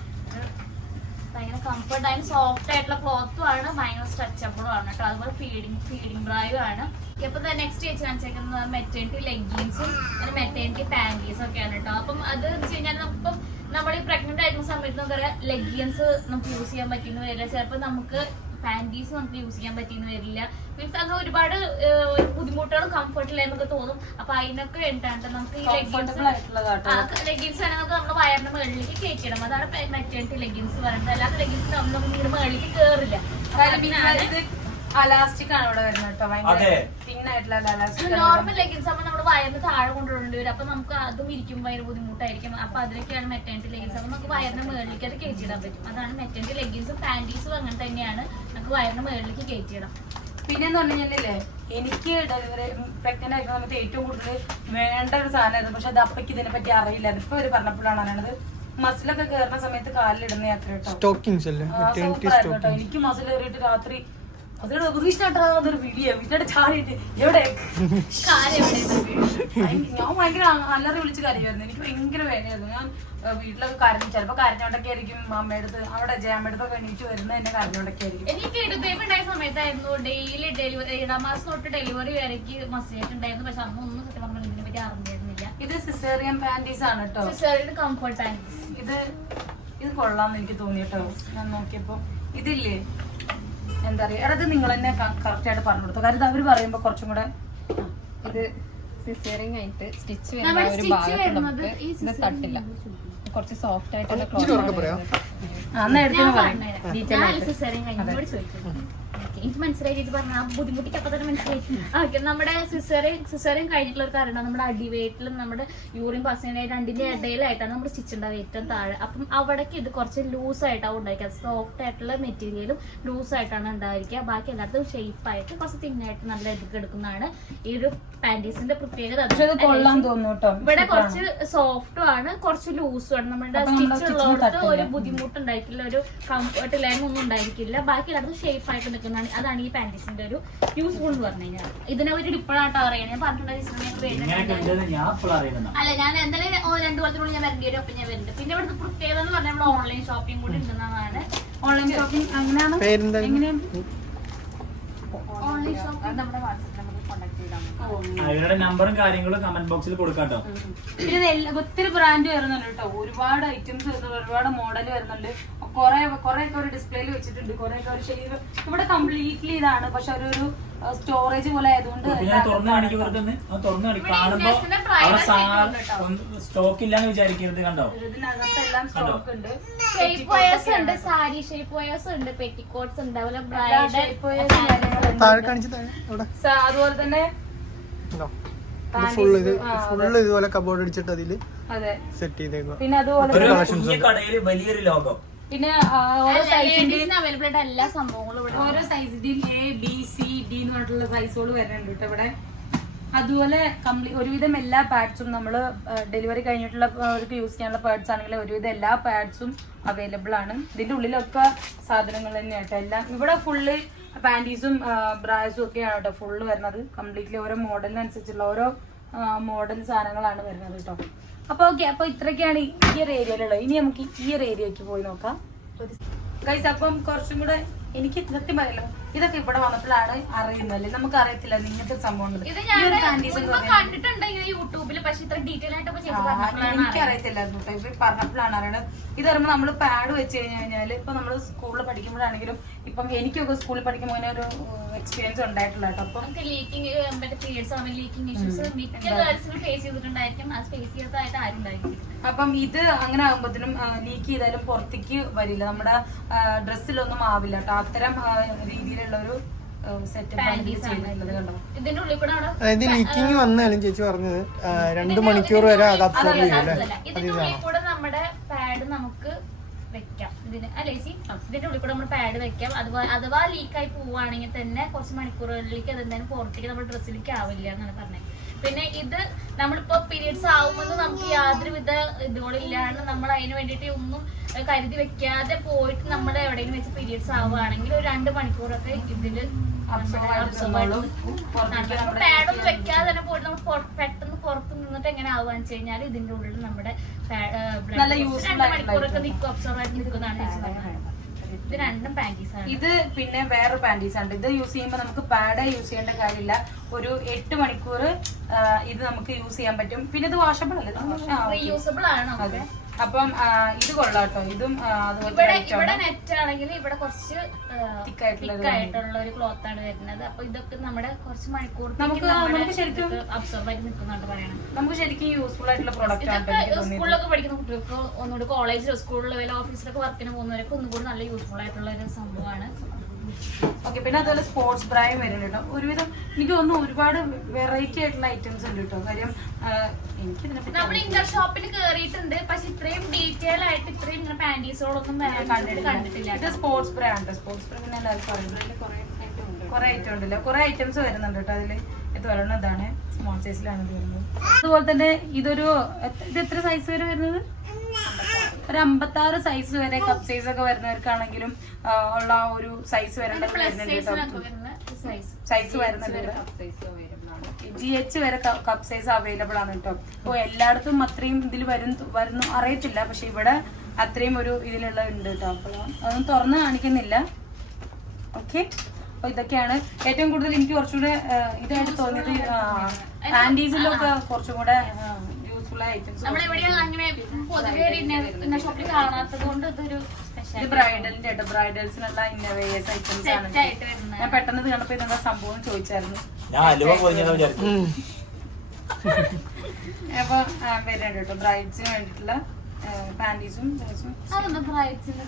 ഭയങ്കര കംഫർട്ട്, അതിന് സോഫ്റ്റ് ആയിട്ടുള്ള ക്ലോത്തും ആണ്, ഭയങ്കര സ്ട്രെച്ചബിളും ആണ് കേട്ടോ. അതുപോലെ ഫീഡിംഗ് ബ്രായും ആണ്. അപ്പൊ നെക്സ്റ്റ് ചേച്ചി കാണിച്ചേക്കുന്നത് മെറ്റേണിറ്റി ലെഗിൻസും മെറ്റേണിറ്റി പാൻറ്റീസും ഒക്കെയാണ് കേട്ടോ. അപ്പം അത് വെച്ച് കഴിഞ്ഞാൽ നമുക്കിപ്പം നമ്മൾ ഈ പ്രഗ്നന്റ് ആയിരുന്ന സമയത്ത് നമുക്ക് ലെഗിൻസ് നമുക്ക് യൂസ് ചെയ്യാൻ പറ്റിയെന്ന് വരില്ല, ചിലപ്പോൾ നമുക്ക് പാൻറ്റീസ് നമുക്ക് യൂസ് ചെയ്യാൻ പറ്റിയെന്ന് വരില്ല. മീൻസ് അത് ഒരുപാട് ബുദ്ധിമുട്ടുകളും കംഫർട്ടില്ലെന്നൊക്കെ തോന്നും. അപ്പൊ അതിനൊക്കെ വേണ്ടിയിട്ട് നമുക്ക് ഈ ലെഗിൻസ് ആണെങ്കിൽ നമ്മുടെ വയറിന്റെ മുകളിലേക്ക് കയറ്റിയിടും. അതാണ് മെറ്റേണിറ്റി ലെഗിൻസ് പറയുന്നത്. അല്ലാത്ത ലെഗിൻസ് നമ്മുടെ മുകളിലേക്ക് കയറില്ല. അലാസ്റ്റിക് ആണ് ഇവിടെ വരുന്നത് കേട്ടോ, ഭയങ്കര തിന്നായിട്ടുള്ള അലാസ്റ്റിക്. നോർമൽ ലെഗിൻസ് ആകുമ്പോൾ നമ്മുടെ വയറിന് താഴെ കൊണ്ടുവരേണ്ടി വരും. അപ്പൊ നമുക്ക് അതും ഇരിക്കുമ്പോൾ ഭയങ്കര ബുദ്ധിമുട്ടായിരിക്കും. അപ്പൊ അതിലൊക്കെയാണ് മെറ്റേണിറ്റി ലെഗിൻസ്. അപ്പൊ നമുക്ക് വയറിന്റെ മുകളിലേക്ക് അത് കയറ്റിയിടാൻ പറ്റും. അതാണ് മെറ്റേണിറ്റി ലെഗിൻസും പാൻറ്റീസും അങ്ങനെ തന്നെയാണ്, നമുക്ക് വയറിന്റെ മുകളിലേക്ക് കയറ്റിയിടാം. പിന്നെന്ന് പറഞ്ഞു കഴിഞ്ഞാലേ എനിക്ക് ഡെലിവറി പ്രഗ്നന്റ് ആയിരുന്ന സമയത്ത് ഏറ്റവും കൂടുതൽ വേണ്ട ഒരു സാധനമായിരുന്നു. പക്ഷെ അത് അപ്പയ്ക്ക് ഇതിനെ പറ്റി അറിയില്ല. ഇപ്പൊ ഒരു പറഞ്ഞപ്പോഴാണ് അറിയണത്. മസിലൊക്കെ കയറുന്ന സമയത്ത് കാലിലിടുന്ന യാത്ര കേട്ടോ. എനിക്ക് മസിൽ കയറിയിട്ട് രാത്രി അതിനോട് അതൊരു വീഡിയോ വീട്ടിലോട്ട് ചാടിയിട്ട് എവിടെ ഞാൻ ഭയങ്കര അല്ലറി വിളിച്ച് കരയുമായിരുന്നു. എനിക്ക് ഭയങ്കര വേദനയായിരുന്നു. ഞാൻ വീട്ടിലൊക്കെ കരഞ്ഞു, ചിലപ്പോ കരഞ്ഞോണ്ടൊക്കെ ആയിരിക്കും അമ്മയടുത്ത്, അവിടെ ജയമ്മടുത്തൊക്കെ എണീറ്റ് വരുന്നത് എന്നെ കരഞ്ഞോണ്ടൊക്കെ ആയിരിക്കും. എനിക്ക് ബേബി ഉണ്ടായ സമയത്ത് സമയത്തായിരുന്നു ഡെയിലി ഡെലിവറി 7-ാം മാസം തൊട്ട് ഡെലിവറി വരയ്ക്ക് മസ്റ്റായിട്ട് ഉണ്ടായിരുന്നു. പക്ഷെ അന്ന് ഒന്നും സത്യം പറഞ്ഞാൽ ഇതിനെ പറ്റി അറിഞ്ഞിരുന്നില്ല. ഇത് സിസേറിയൻ പാന്റീസ് ആണ് കേട്ടോ. Caesarean comfort panties. ഇത് കൊള്ളാന്ന് എനിക്ക് തോന്നി കേട്ടോ. ഞാൻ നോക്കിയപ്പോ ഇതില്ലേ എന്താ പറയാ, അത് നിങ്ങൾ തന്നെ കറക്റ്റ് ആയിട്ട് പറഞ്ഞു കൊടുത്തു. കാരണം അവര് പറയുമ്പോ കുറച്ചും കൂടെ ഇത് സിസേറിംഗ് ആയിട്ട് സ്റ്റിച്ച് വരുന്ന നമ്മുടെ ഒരു സ്റ്റിച്ച് ഭാഗത്ത് വരുന്നത് നമുക്ക് ഈ ഇത് തട്ടില്ല. കുറച്ച് സോഫ്റ്റ് ആയിട്ടുള്ള ഞാൻ സിസേറിയൻ കഴിഞ്ഞോട് ചോദിച്ചു. എനിക്ക് മനസ്സിലായി ചേച്ചി പറഞ്ഞ ആ ബുദ്ധിമുട്ടിക്ക് അപ്പൊ തന്നെ മനസ്സിലായി. ഓക്കെ, നമ്മുടെ സിസേറിയൻ കഴിഞ്ഞിട്ടുള്ള ഒരു കാരണം നമ്മുടെ അടിവയറ്റിലും നമ്മുടെ യൂറിൻ പാസിന്റെ രണ്ടിന്റെ ഇടയിലായിട്ടാണ് നമ്മുടെ സ്റ്റിച്ച് ഉണ്ടാവുക ഏറ്റവും താഴെ. അപ്പം അവിടേക്ക് ഇത് കുറച്ച് ലൂസ് ആയിട്ടാവും ഉണ്ടായിരിക്കുക. സോഫ്റ്റ് ആയിട്ടുള്ള മെറ്റീരിയലും ലൂസ് ആയിട്ടാണ് ഉണ്ടായിരിക്കുക. ബാക്കി എല്ലായിടത്തും ഷേപ്പായിട്ട് കുറച്ച് തിന്നായിട്ട് നല്ല ഇതൊക്കെ എടുക്കുന്നതാണ് ഈ ഒരു പാന്റീസിന്റെ പ്രത്യേകത. ഇവിടെ കുറച്ച് സോഫ്റ്റും ആണ്, കുറച്ച് ലൂസും ആണ്. നമ്മുടെ സ്റ്റിച്ച് ഉള്ളവർക്ക് ഒരു ബുദ്ധിമുട്ടുണ്ടായിരിക്കില്ല, ഒരു കംഫർട്ട് ലൈൻ ഒന്നും ഉണ്ടായിരിക്കില്ല. ബാക്കി എല്ലായിടത്തും ഷേപ്പായിട്ട് നിൽക്കുന്നതാണ്. അതാണ് ഈ പാന്റീസിന്റെ ഒരു യൂസ്ഫുൾ എന്ന് പറഞ്ഞു കഴിഞ്ഞാൽ. ഇതിനെ പറ്റി ഇപ്പോഴാട്ടോ അറിയണേ. ഞാൻ പറഞ്ഞിട്ടുണ്ടെങ്കിൽ അല്ല, ഞാൻ എന്തായാലും 2 കൊല്ലത്തിനുള്ളിൽ ഞാൻ വരേണ്ടി വരും. അപ്പൊ ഞാൻ വരുന്നുണ്ട്. പിന്നെ ഇവിടുത്തെ പ്രത്യേകത എന്ന് പറഞ്ഞാൽ നമ്മൾ ഓൺലൈൻ ഷോപ്പിംഗ് കൂടി ഉണ്ടെന്നാണ്. ഓൺലൈൻ ഷോപ്പിംഗ് അങ്ങനെയാണ്. ഓൺലൈൻ ഷോപ്പിംഗ് നമ്മുടെ വാട്സാപ്പിൽ നമുക്ക് കോൺടാക്ട് ചെയ്താൽ മതി. അവരുടെ നമ്പറും കാര്യങ്ങളും കമന്റ് ബോക്സിൽ കൊടുക്കാട്ടോ. പിന്നെ ഒത്തിരി ബ്രാൻഡ് വരുന്നുണ്ട് കേട്ടോ. ഒരുപാട് ഐറ്റംസ് വരുന്നുണ്ട്, ഒരുപാട് മോഡൽ വരുന്നുണ്ട്. കുറെ ഒക്കെ ഒരു ഡിസ്പ്ലേയിൽ വെച്ചിട്ടുണ്ട്. കുറെ ഒക്കെ ഒരു ഷെയ്ഡ് ഇവിടെ കംപ്ലീറ്റ്ലി ഇതാണ്. പക്ഷെ ഒരു സ്റ്റോറേജ് പോലെ ആയതുകൊണ്ട് സ്റ്റോക്ക് ഇല്ലാന്ന് വിചാരിക്കരുത്. കണ്ടോ, ഇതിനകത്തെല്ലാം സ്റ്റോക്ക് ഉണ്ട്. ഷേപ്പ് വയേഴ്സ് ഉണ്ട്, സാരി ഷേപ്പ് വയേഴ്സ് ഉണ്ട്, പെറ്റിക്കോട്ട്സ് ഉണ്ട്, അതുപോലെ ബ്രൈഡൽ. അതുപോലെ തന്നെ ഫുള്ള് ഇതുപോലെ കബോർഡ് അടിച്ചിട്ട് അതില് സെറ്റ് ചെയ്തേക്കുക. പിന്നെ അതുപോലെ കടയില് വലിയൊരു ലോകം. പിന്നെ ഓരോ സൈസിന്റെയും അവൈലബിൾ ആയിട്ട് എല്ലാ സംഭവങ്ങളും ഇവിടെ. ഓരോ സൈസിന്റെയും A, B, C, D എന്ന് പറഞ്ഞിട്ടുള്ള സൈസുകൾ വരുന്നുണ്ട് കേട്ടോ ഇവിടെ. അതുപോലെ ഒരുവിധം എല്ലാ പാഡ്സും നമ്മൾ ഡെലിവറി കഴിഞ്ഞിട്ടുള്ള അവർക്ക് യൂസ് ചെയ്യാനുള്ള പാഡ്സ് ആണെങ്കിൽ ഒരുവിധം എല്ലാ പാഡ്സും അവൈലബിൾ ആണ്. ഇതിന്റെ ഉള്ളിലൊക്കെ സാധനങ്ങൾ തന്നെയാണ് കേട്ടോ എല്ലാം. ഇവിടെ ഫുള്ള് പാൻറ്റീസും ബ്രാസും ഒക്കെയാണ് കേട്ടോ ഫുള്ള് വരുന്നത്. കംപ്ലീറ്റ്ലി ഓരോ മോഡലിനനുസരിച്ചുള്ള ഓരോ മോഡൽ സാധനങ്ങളാണ് വരുന്നത് കേട്ടോ. അപ്പൊ ഓക്കെ, അപ്പൊ ഇത്രയൊക്കെയാണ് ഈ ഒരു ഏരിയയിലുള്ളത്. ഇനി നമുക്ക് ഈ ഒരു ഏരിയക്ക് പോയി നോക്കാം ഗൈസ്. അപ്പം കുറച്ചും കൂടെ എനിക്ക് സത്യം പറയല്ലോ, ഇതൊക്കെ ഇവിടെ വന്നപ്പോഴാണ് അറിയുന്നല്ലേ, നമുക്ക് അറിയത്തില്ല ഇങ്ങനത്തെ ഒരു സംഭവം ഉണ്ട്. കണ്ടിട്ടുണ്ട് യൂട്യൂബിൽ, പക്ഷെ ഇത്ര ഡീറ്റെയിൽ ആയിട്ട് എനിക്ക് അറിയത്തില്ലായിരുന്നു കേട്ടോ. ഇവർ പറഞ്ഞപ്പോഴാണ് അറിയണത്. ഇത് പറയുമ്പോൾ നമ്മള് പാഡ് വെച്ച് കഴിഞ്ഞാല് ഇപ്പൊ നമ്മള് സ്കൂളിൽ പഠിക്കുമ്പോഴാണെങ്കിലും ഇപ്പം എനിക്കൊക്കെ സ്കൂളിൽ പഠിക്കുമ്പോൾ അങ്ങനെ ഒരു എക്സ്പീരിയൻസ് ഉണ്ടായിട്ടില്ല കേട്ടോ. അപ്പം അപ്പം ഇത് അങ്ങനെ ആകുമ്പോഴത്തേനും ലീക്ക് ചെയ്താലും പുറത്തേക്ക് വരില്ല, നമ്മുടെ ഡ്രസ്സിലൊന്നും ആവില്ല കേട്ടോ. അത്തരം രീതിയിലുള്ള ഒരു അതായത് ലീക്കിങ് വന്നാലും ചേച്ചി പറഞ്ഞത് 2 മണിക്കൂർ വരെ അത് അബ്സോർബ് ചെയ്യും അല്ലേ? ഇതിന്റെ ഉള്ളിൽ കൂടെ നമ്മുടെ പാഡ് നമുക്ക് വെക്കാം. അല്ലേ ചേച്ചി, ഇതിന്റെ ഉള്ളിൽ കൂടെ നമ്മൾ പാഡ് വെക്കാം. അഥവാ ലീക്കായി പോവുകയാണെങ്കിൽ തന്നെ കുറച്ച് മണിക്കൂറുകളിലേക്ക് അതെന്തായാലും പുറത്തേക്ക് നമ്മുടെ ഡ്രസ്സിലേക്ക് ആവില്ല എന്നാണ് പറഞ്ഞത്. പിന്നെ ഇത് നമ്മളിപ്പോ പീരീഡ്സ് ആവുമ്പോൾ നമുക്ക് യാതൊരുവിധ ഇതുകളില്ലാണ്ട് നമ്മൾ അതിന് വേണ്ടിയിട്ട് ഒന്നും കരുതി വെക്കാതെ പോയിട്ട് നമ്മൾ എവിടെയെങ്കിലും വെച്ച് പീരീഡ്സ് ആവുകയാണെങ്കിൽ ഒരു 2 മണിക്കൂറൊക്കെ ഇതില് പാഡൊന്നും വെക്കാതെ തന്നെ പോയിട്ട് നമ്മൾ പെട്ടെന്ന് പുറത്ത് നിന്നിട്ട് എങ്ങനെ ആവുകയെന്ന് വെച്ച് കഴിഞ്ഞാൽ ഇതിന്റെ ഉള്ളിൽ നമ്മുടെ 2 മണിക്കൂറൊക്കെ നിൽക്കും, ഒബ്സർവ് ആയിട്ട് നിൽക്കുന്നതാണ്. ഇത് രണ്ടും പാന്റീസ് ആണ്. ഇത് പിന്നെ വേറെ പാന്റീസ് ആണ്. ഇത് യൂസ് ചെയ്യുമ്പോൾ നമുക്ക് പാഡ് യൂസ് ചെയ്യേണ്ട കാര്യമില്ല. ഒരു 8 മണിക്കൂർ ഇത് നമുക്ക് യൂസ് ചെയ്യാൻ പറ്റും. പിന്നെ ഇത് വാഷബിൾ അല്ലേ, റീയൂസബിൾ ആണ്. അതെ. അപ്പം ഇത് കൊള്ളാം കേട്ടോ. ഇതും ഇവിടെ നെറ്റ് ആണെങ്കിൽ ഇവിടെ കുറച്ച് തിക്കായിട്ടുള്ള ഒരു ക്ലോത്ത് ആണ് വരുന്നത്. അപ്പൊ ഇതൊക്കെ നമ്മുടെ കുറച്ച് മണിക്കൂർ നമുക്ക് ശരിക്കും അബ്സോർബ് ആയിട്ട് നിൽക്കുന്നുണ്ട് പറയണം. നമുക്ക് ശരിക്കും യൂസ്ഫുൾ ആയിട്ടുള്ള പ്രോഡക്റ്റ് ആണ്. സ്കൂളിലൊക്കെ പഠിക്കുന്ന കുട്ടികൾക്ക് ഒന്നുകൂടി കോളേജിലോ സ്കൂളിലോ വല്ല ഓഫീസിലൊക്കെ വർക്കിന് പോകുന്നവരൊക്കെ ഒന്നുകൂടി നല്ല യൂസ്ഫുൾ ആയിട്ടുള്ള ഒരു സംഭവമാണ്. ഓക്കെ, പിന്നെ അതുപോലെ സ്പോർട്സ് ബ്രായും വരുന്നുണ്ട് കേട്ടോ. ഒരുവിധം എനിക്ക് തോന്നുന്നു ഒരുപാട് വെറൈറ്റി ആയിട്ടുള്ള ഐറ്റംസ് ഉണ്ട് കേട്ടോ. കാര്യം എനിക്ക് നമ്മൾ ഇന്റർ ഷോപ്പിൽ കേറിയിട്ടുണ്ട്, പക്ഷെ ഇത്രയും ഡീറ്റെയിൽ ആയിട്ട് ഇത്രയും ഇങ്ങനെ പാന്റീസുകളൊന്നും കണ്ടിട്ടില്ല. ഇത് സ്പോർട്സ് ബ്രാ ആണ്. സ്പോർട്സ് ബ്രാ പിന്നെ എല്ലാവർക്കും അറിയുന്നത് കുറെ ഐറ്റം ഉണ്ടല്ലോ, കുറെ ഐറ്റംസ് വരുന്നുണ്ട് കേട്ടോ. അതില് ഇത് ഒരെണ്ണം ഇതാണ്, സ്മോൾ സൈസിലാണ് ഇത് വരുന്നത്. അതുപോലെ തന്നെ ഇത് എത്ര സൈസ് വരെ വരുന്നത്? ഒരു 56 സൈസ് വരെ കപ്പ് സൈസ് ഒക്കെ വരുന്നവർക്കാണെങ്കിലും ഉള്ള ഒരു സൈസ് വരേണ്ട സൈസ് വരുന്നുണ്ട്. GH വരെ കപ്പ് സൈസ് അവൈലബിൾ ആണ് കേട്ടോ. അപ്പോൾ എല്ലായിടത്തും അത്രയും ഇതിൽ വരുന്നു അറിയത്തില്ല, പക്ഷെ ഇവിടെ അത്രയും ഒരു ഇതിലുള്ള ഉണ്ട് കേട്ടോ. അപ്പോൾ അതൊന്നും തുറന്ന് കാണിക്കുന്നില്ല. ഓക്കെ, അപ്പൊ ഇതൊക്കെയാണ് ഏറ്റവും കൂടുതൽ എനിക്ക് കുറച്ചുകൂടെ ഇതായിട്ട് തോന്നിയത്. ആൻഡീസിലൊക്കെ കുറച്ചും കൂടെ യൂസ്ഫുൾ ആയ ഐറ്റംസ്. നമ്മളെവിടെയാണ് അങ്ങനെ പൊതുവെ ഷോപ്പിൽ കാണാത്തത് കൊണ്ട് ഇതൊരു ഇത് ബ്രൈഡലിന്റെ കേട്ടോ, ബ്രൈഡൽസിനുള്ള ഇന്നോവേഴ്സ് ഐറ്റംസ് ആണ്. സെറ്റായിട്ട് വരുന്നത്. ഞാൻ പെട്ടെന്ന് കണ്ടപ്പോ ഇതെന്താ സംഭവം ചോദിച്ചായിരുന്നു. ഞാൻ അലുവ പോയിഞ്ഞാ വിചാരിച്ചു. അപ്പൊ വരുന്നുണ്ട് കേട്ടോ ബ്രൈഡ്സിന് വേണ്ടിയിട്ടുള്ള പാൻറ്റീസും ഡ്രസ്സും. അതൊന്ന് ബ്രൈഡ്സിന്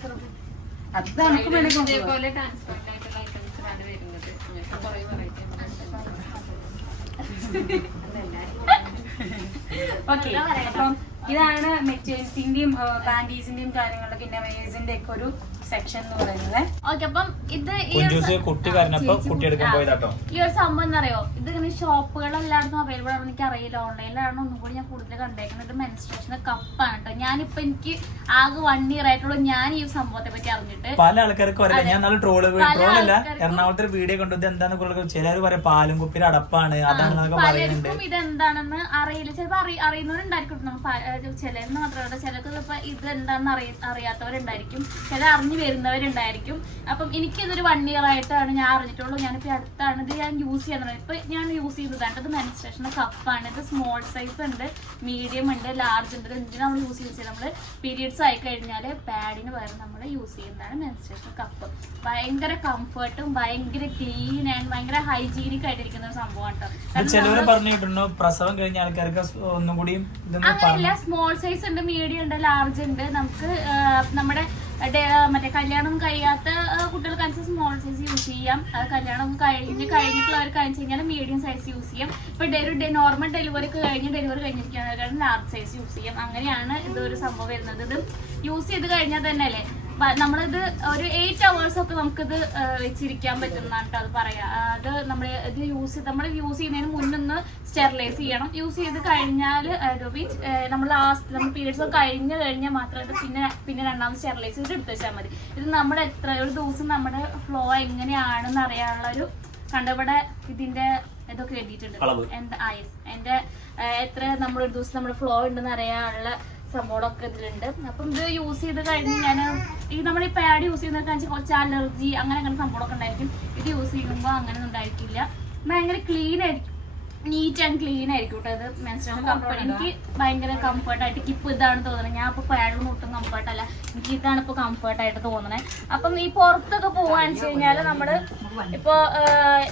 അത് നമുക്ക് വേണമെങ്കിൽ കൊണ്ടുപോകാം. ഇതേപോലെ ട്രാൻസ്പെറന്റ് ആയിട്ടുള്ള ഐറ്റംസിനാണ് വരുന്നത്. അങ്ങനത്തെ കുറെ വെറൈറ്റി ഓക്കെ, അപ്പം ഇതാണ് മെറ്റീരിയൽസിന്റെയും പാൻറ്റീസിന്റെയും കാര്യങ്ങളൊക്കെ ഇന്നോവേഴ്സിന്റെ ഒക്കെ ഒരു സെക്ഷൻ എന്ന് പറയുന്നത്. ഓക്കെ, അപ്പം ഇത് കുട്ടി കാരണപ്പോ കുട്ടി എടുക്കാൻ പോയതാട്ടോ. ഈ ഒരു സംഭവം എന്നറിയോ, ഇത് ഇങ്ങനെ ഷോപ്പുകൾ എല്ലായിടത്തും അവൈലബിൾ ആണെന്ന് എനിക്ക് അറിയില്ല. ഓൺലൈനിലാണ് ഒന്നും കൂടി ഞാൻ കൂടുതൽ കണ്ടേക്കുന്നത്. ഇത് മെൻസ്ട്രേഷൻ കപ്പാണ് കേട്ടോ. ഞാനിപ്പോ എനിക്ക് ആകെ 1 year ആയിട്ടുള്ളൂ ഞാൻ ഈ സംഭവത്തെ പറ്റി അറിഞ്ഞിട്ട്. പല ആൾക്കാർക്ക് അറിയില്ല. ഞാൻ നല്ല ട്രോളല്ല എറണാകുളത്തെ ഒരു വീഡിയോ കണ്ടു. ഇത് എന്താന്ന് ചിലർ പറയാം പാലും കുപ്പിയുടെ അടപ്പാണ് അതാണെന്നൊക്കെ പറയുന്നുണ്ട്. പലർക്കും ഇതെന്താണെന്ന് അറിയില്ല. ചിലപ്പോ അറിയുന്നവരുണ്ടായിരിക്കും. ചിലരെന്ന് മാത്രമല്ല, ചിലർക്ക് ഇപ്പൊ ഇത് എന്താണെന്ന് അറിയാത്തവരുണ്ടായിരിക്കും, ചില അറിഞ്ഞു വരുന്നവരുണ്ടായിരിക്കും. അപ്പം എനിക്കിതൊരു 1 year ആയിട്ടാണ് ഞാൻ അറിഞ്ഞിട്ടുള്ളൂ. ഞാനിപ്പോ അടുത്താണ് ഇത് ഞാൻ യൂസ് ചെയ്യുന്നത്. ഇപ്പൊ ഞാൻ യൂസ് ചെയ്യുന്നതാണ്. ഇത് മെൻസ്ട്രേഷൻ കപ്പാണ്. ഇത് സ്മോൾ സൈസ് ഉണ്ട്, മീഡിയം ഉണ്ട്, ലാർജ് ഉണ്ട്. ഇത് എന്തിനാണ് നമ്മൾ യൂസ് ചെയ്യുന്നത്? നമ്മള് പീരിയഡ്സ് ആയി കഴിഞ്ഞാൽ പാഡിന് പകരം നമ്മൾ യൂസ് ചെയ്യുന്നതാണ് മെൻസ്ട്രേഷൻ കപ്പ്. ഭയങ്കര കംഫർട്ടും ഭയങ്കര ക്ലീൻ ആൻഡ് ഭയങ്കര ഹൈജീനിക് ആയിട്ടിരിക്കുന്ന ഒരു സംഭവമാണ് കേട്ടോ. ചിലവര് പറഞ്ഞിട്ടുണ്ടോ പ്രസവം കഴിഞ്ഞ ആൾക്കാർക്ക് ഒന്നും കൂടി അങ്ങനെയല്ല, സ്മോൾ സൈസ് ഉണ്ട്, മീഡിയം ഉണ്ട്, ലാർജ് ഉണ്ട്. നമുക്ക് നമ്മുടെ മറ്റേ കല്യാണം കഴിയാത്ത കുട്ടികൾക്ക് സ്മോൾ സൈസ് യൂസ് ചെയ്യാം. കല്യാണം കഴിഞ്ഞിട്ടുള്ളവർക്ക് കഴിഞ്ഞ് കഴിഞ്ഞാൽ മീഡിയം സൈസ് യൂസ് ചെയ്യാം. ഇപ്പൊ നോർമൽ ഡെലിവറി കഴിഞ്ഞിരിക്കുകയാണെങ്കിൽ ലാർജ് സൈസ് യൂസ് ചെയ്യാം. അങ്ങനെയാണ് ഇതൊരു സംഭവം വരുന്നത്. ഇത് യൂസ് ചെയ്ത് കഴിഞ്ഞാൽ തന്നെ അല്ലേ നമ്മളിത് ഒരു 8 hours ഒക്കെ നമുക്കിത് വെച്ചിരിക്കാൻ പറ്റുന്നതാണ് കേട്ടോ. അത് പറയാം, അത് നമ്മൾ യൂസ് ചെയ്യുന്നതിന് മുന്നൊന്ന് സ്റ്റെറിലൈസ് ചെയ്യണം. യൂസ് ചെയ്ത് കഴിഞ്ഞാൽ നമ്മൾ പീരിയഡ്സ് കഴിഞ്ഞാൽ മാത്രം ഇത് പിന്നെ രണ്ടാമത് സ്റ്റെറിലൈസ് ചെയ്ത് എടുത്ത് വെച്ചാൽ മതി. ഇത് നമ്മുടെ ഒരു ദിവസം നമ്മുടെ ഫ്ലോ എങ്ങനെയാണെന്ന് അറിയാനുള്ള ഒരു കണ്ടവിടെ ഇതിന്റെ ഇതൊക്കെ എഴുതിയിട്ടുണ്ട്. എന്റെ എത്ര നമ്മളൊരു ദിവസം നമ്മുടെ ഫ്ലോ ഉണ്ടെന്ന് അറിയാനുള്ള സംഭവങ്ങളൊക്കെ ഇതിലുണ്ട്. അപ്പം ഇത് യൂസ് ചെയ്ത് കഴിഞ്ഞ് ഞാൻ നമ്മൾ ഈ പാഡ് യൂസ് ചെയ്യുന്നതൊക്കെ കുറച്ച് അലർജി അങ്ങനെ സംഭവങ്ങളൊക്കെ ഉണ്ടായിരിക്കും. ഇത് യൂസ് ചെയ്യുമ്പോൾ അങ്ങനെ ഒന്നും ഉണ്ടായിരിക്കില്ല. ഭയങ്കര ക്ലീൻ ആയിരിക്കും, നീറ്റ് ആൻഡ് ക്ലീൻ ആയിരിക്കും കേട്ടോ. ഇത് മെൻസ്ട്രേഷൻ കംഫർട്ട് എനിക്ക് ഭയങ്കര കംഫർട്ടായിട്ട് ഇപ്പൊ ഇതാണ് തോന്നുന്നത്. ഞാൻ ഇപ്പൊ പാഡിലൊന്നും ഒട്ടും കംഫർട്ടല്ല, എനിക്ക് ഇതാണ് ഇപ്പൊ കംഫർട്ടായിട്ട് തോന്നണേ. അപ്പം ഈ പുറത്തൊക്കെ പോവാന്ന് വെച്ച് കഴിഞ്ഞാല് നമ്മള് ഇപ്പൊ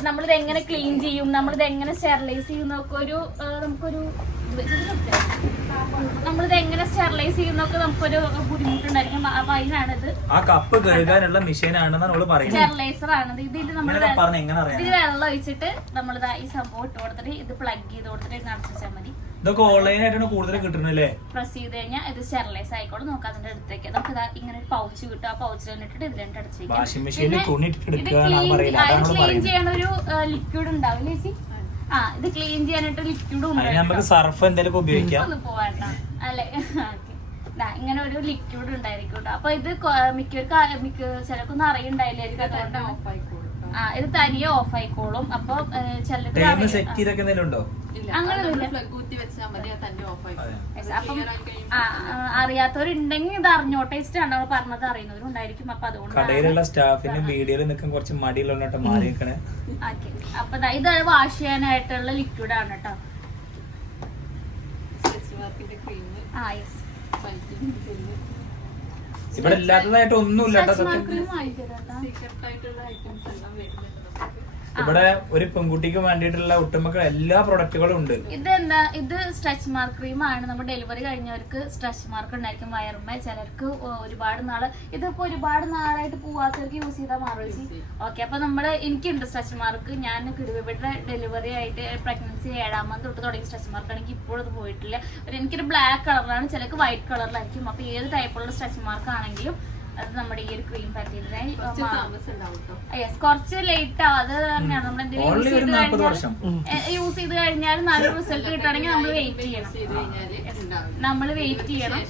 നമ്മളിത് എങ്ങനെ ക്ലീൻ ചെയ്യും, നമ്മളിത് എങ്ങനെ സ്റ്റെറിലൈസ് ചെയ്യും നമുക്കൊരു നമ്മളിത് എങ്ങനെ സ്റ്റെറിലൈസ് ചെയ്യുന്നൊക്കെ നമുക്കൊരു ബുദ്ധിമുട്ടുണ്ടായിരിക്കും. അപ്പൊ അതിനാണിത്. ആ കപ്പ് കഴുകാനുള്ള മെഷീൻ ആണെന്നാണ് പറയുന്നത്. സ്റ്റെറിലൈസർ ആണിത്. ഇതിൽ നമ്മൾ വെള്ളം ഒഴിച്ചിട്ട് നമ്മളിത് ഈ സംഭവം ഇട്ട് കൊടുത്തിട്ട് ഇത് പ്ലഗ് ചെയ്ത് കൊടുത്തിട്ട് നടത്തി വെച്ചാൽ മതി. ഇതൊക്കെ ഓൺലൈൻ ആയിട്ടാണ് കൂടുതൽ കിട്ടുന്നല്ലേ. പ്രസ് ചെയ്ത് കഴിഞ്ഞാൽ ഇത് സ്റ്റെറിലൈസ് ആയിക്കോളും. നമുക്ക് അതിന്റെ അടുത്തേക്ക് നമുക്ക് ഇങ്ങനെ ഒരു പൗച്ച് കിട്ടും. ആ പൗച്ചിൽ ഇട്ടിട്ട് ഇതിലിട്ട് അടച്ചു വെക്കാം. ക്ലീൻ ചെയ്യണ ഒരു ലിക്വിഡ് ഉണ്ടാവില്ലേ ചേച്ചി? ഇത് ക്ലീൻ ചെയ്യാനായിട്ട് ലിക്വിഡും സർഫ് എന്തെങ്കിലും ഉപയോഗിക്കാം. ഒന്ന് പോവാട്ടോ അല്ലെ. ഇങ്ങനെ ഒരു ലിക്വിഡ് ഉണ്ടായിരിക്കും കേട്ടോ. അപ്പൊ ഇത് ചിലർക്കൊന്നും അറിയണ്ടായില്ലായിരിക്കും. ഇത് തനിയെ ഓഫ് ആയിക്കോളും. അപ്പൊ ചിലർക്ക് അറിയാത്തവരുണ്ടെങ്കിൽ ഇത് അറിഞ്ഞോട്ടെ ഇഷ്ടമാണ് നമ്മൾ പറഞ്ഞത്. അറിയുന്നവരുണ്ടായിരിക്കും. അപ്പൊ അതുകൊണ്ട് കടയിലുള്ള സ്റ്റാഫിന് വീഡിയോയിൽ നിൽക്കാൻ കുറച്ച് മടിയുള്ളോട്ടോ മാറിയേക്കണേ. അപ്പൊ ഇത് വാഷ് ചെയ്യാനായിട്ടുള്ള ലിക്വിഡ് ആണ് കേട്ടോ. ഇവിടെ ഇല്ലാത്തതായിട്ട് ഒന്നുമില്ല. ഇവിടെ ഒരു പെൺകുട്ടിക്ക് വേണ്ടിയിട്ടുള്ള ഒട്ടുമിക്ക എല്ലാ പ്രൊഡക്റ്റുകളും ഉണ്ട്. ഇത് സ്ട്രെച്ച് മാർക്ക് ക്രീം ആണ്. നമ്മൾ ഡെലിവറി കഴിഞ്ഞവർക്ക് സ്ട്രെച്ച് മാർക്ക് ഉണ്ടായിരിക്കും വയറുമ്മ. ചിലർക്ക് ഒരുപാട് നാള് ഇതിപ്പോ ഒരുപാട് നാളായിട്ട് പോവാത്തവർക്ക് യൂസ് ചെയ്താൽ മാറും. ഓക്കെ, അപ്പൊ എനിക്കുണ്ട് സ്ട്രെച്ച് മാർക്ക്. ഞാൻ കിടുവയുടെ ഡെലിവറി ആയിട്ട് പ്രഗ്നൻസി 7ാം month തൊട്ട് തുടങ്ങിയ സ്ട്രെച്ച് മാർക്ക് ആണെങ്കിൽ ഇപ്പോഴും അത് പോയിട്ടില്ല. എനിക്കൊരു ബ്ലാക്ക് കളറിലാണ്, ചിലർക്ക് വൈറ്റ് കളറിലായിരിക്കും. അപ്പൊ ഏത് ടൈപ്പുള്ള സ്ട്രെച്ച് മാർക്ക് ആണെങ്കിലും അത് നമ്മുടെ ഈ ഒരു ക്രീം പറ്റിയതിനായി കുറച്ച് ലേറ്റ് ആവും. അത് തന്നെയാണ് നമ്മൾ എന്തെങ്കിലും യൂസ് ചെയ്ത് കഴിഞ്ഞാൽ നല്ല റിസൾട്ട് കിട്ടുകയാണെങ്കിൽ നമ്മൾ വെയിറ്റ് ചെയ്യണം.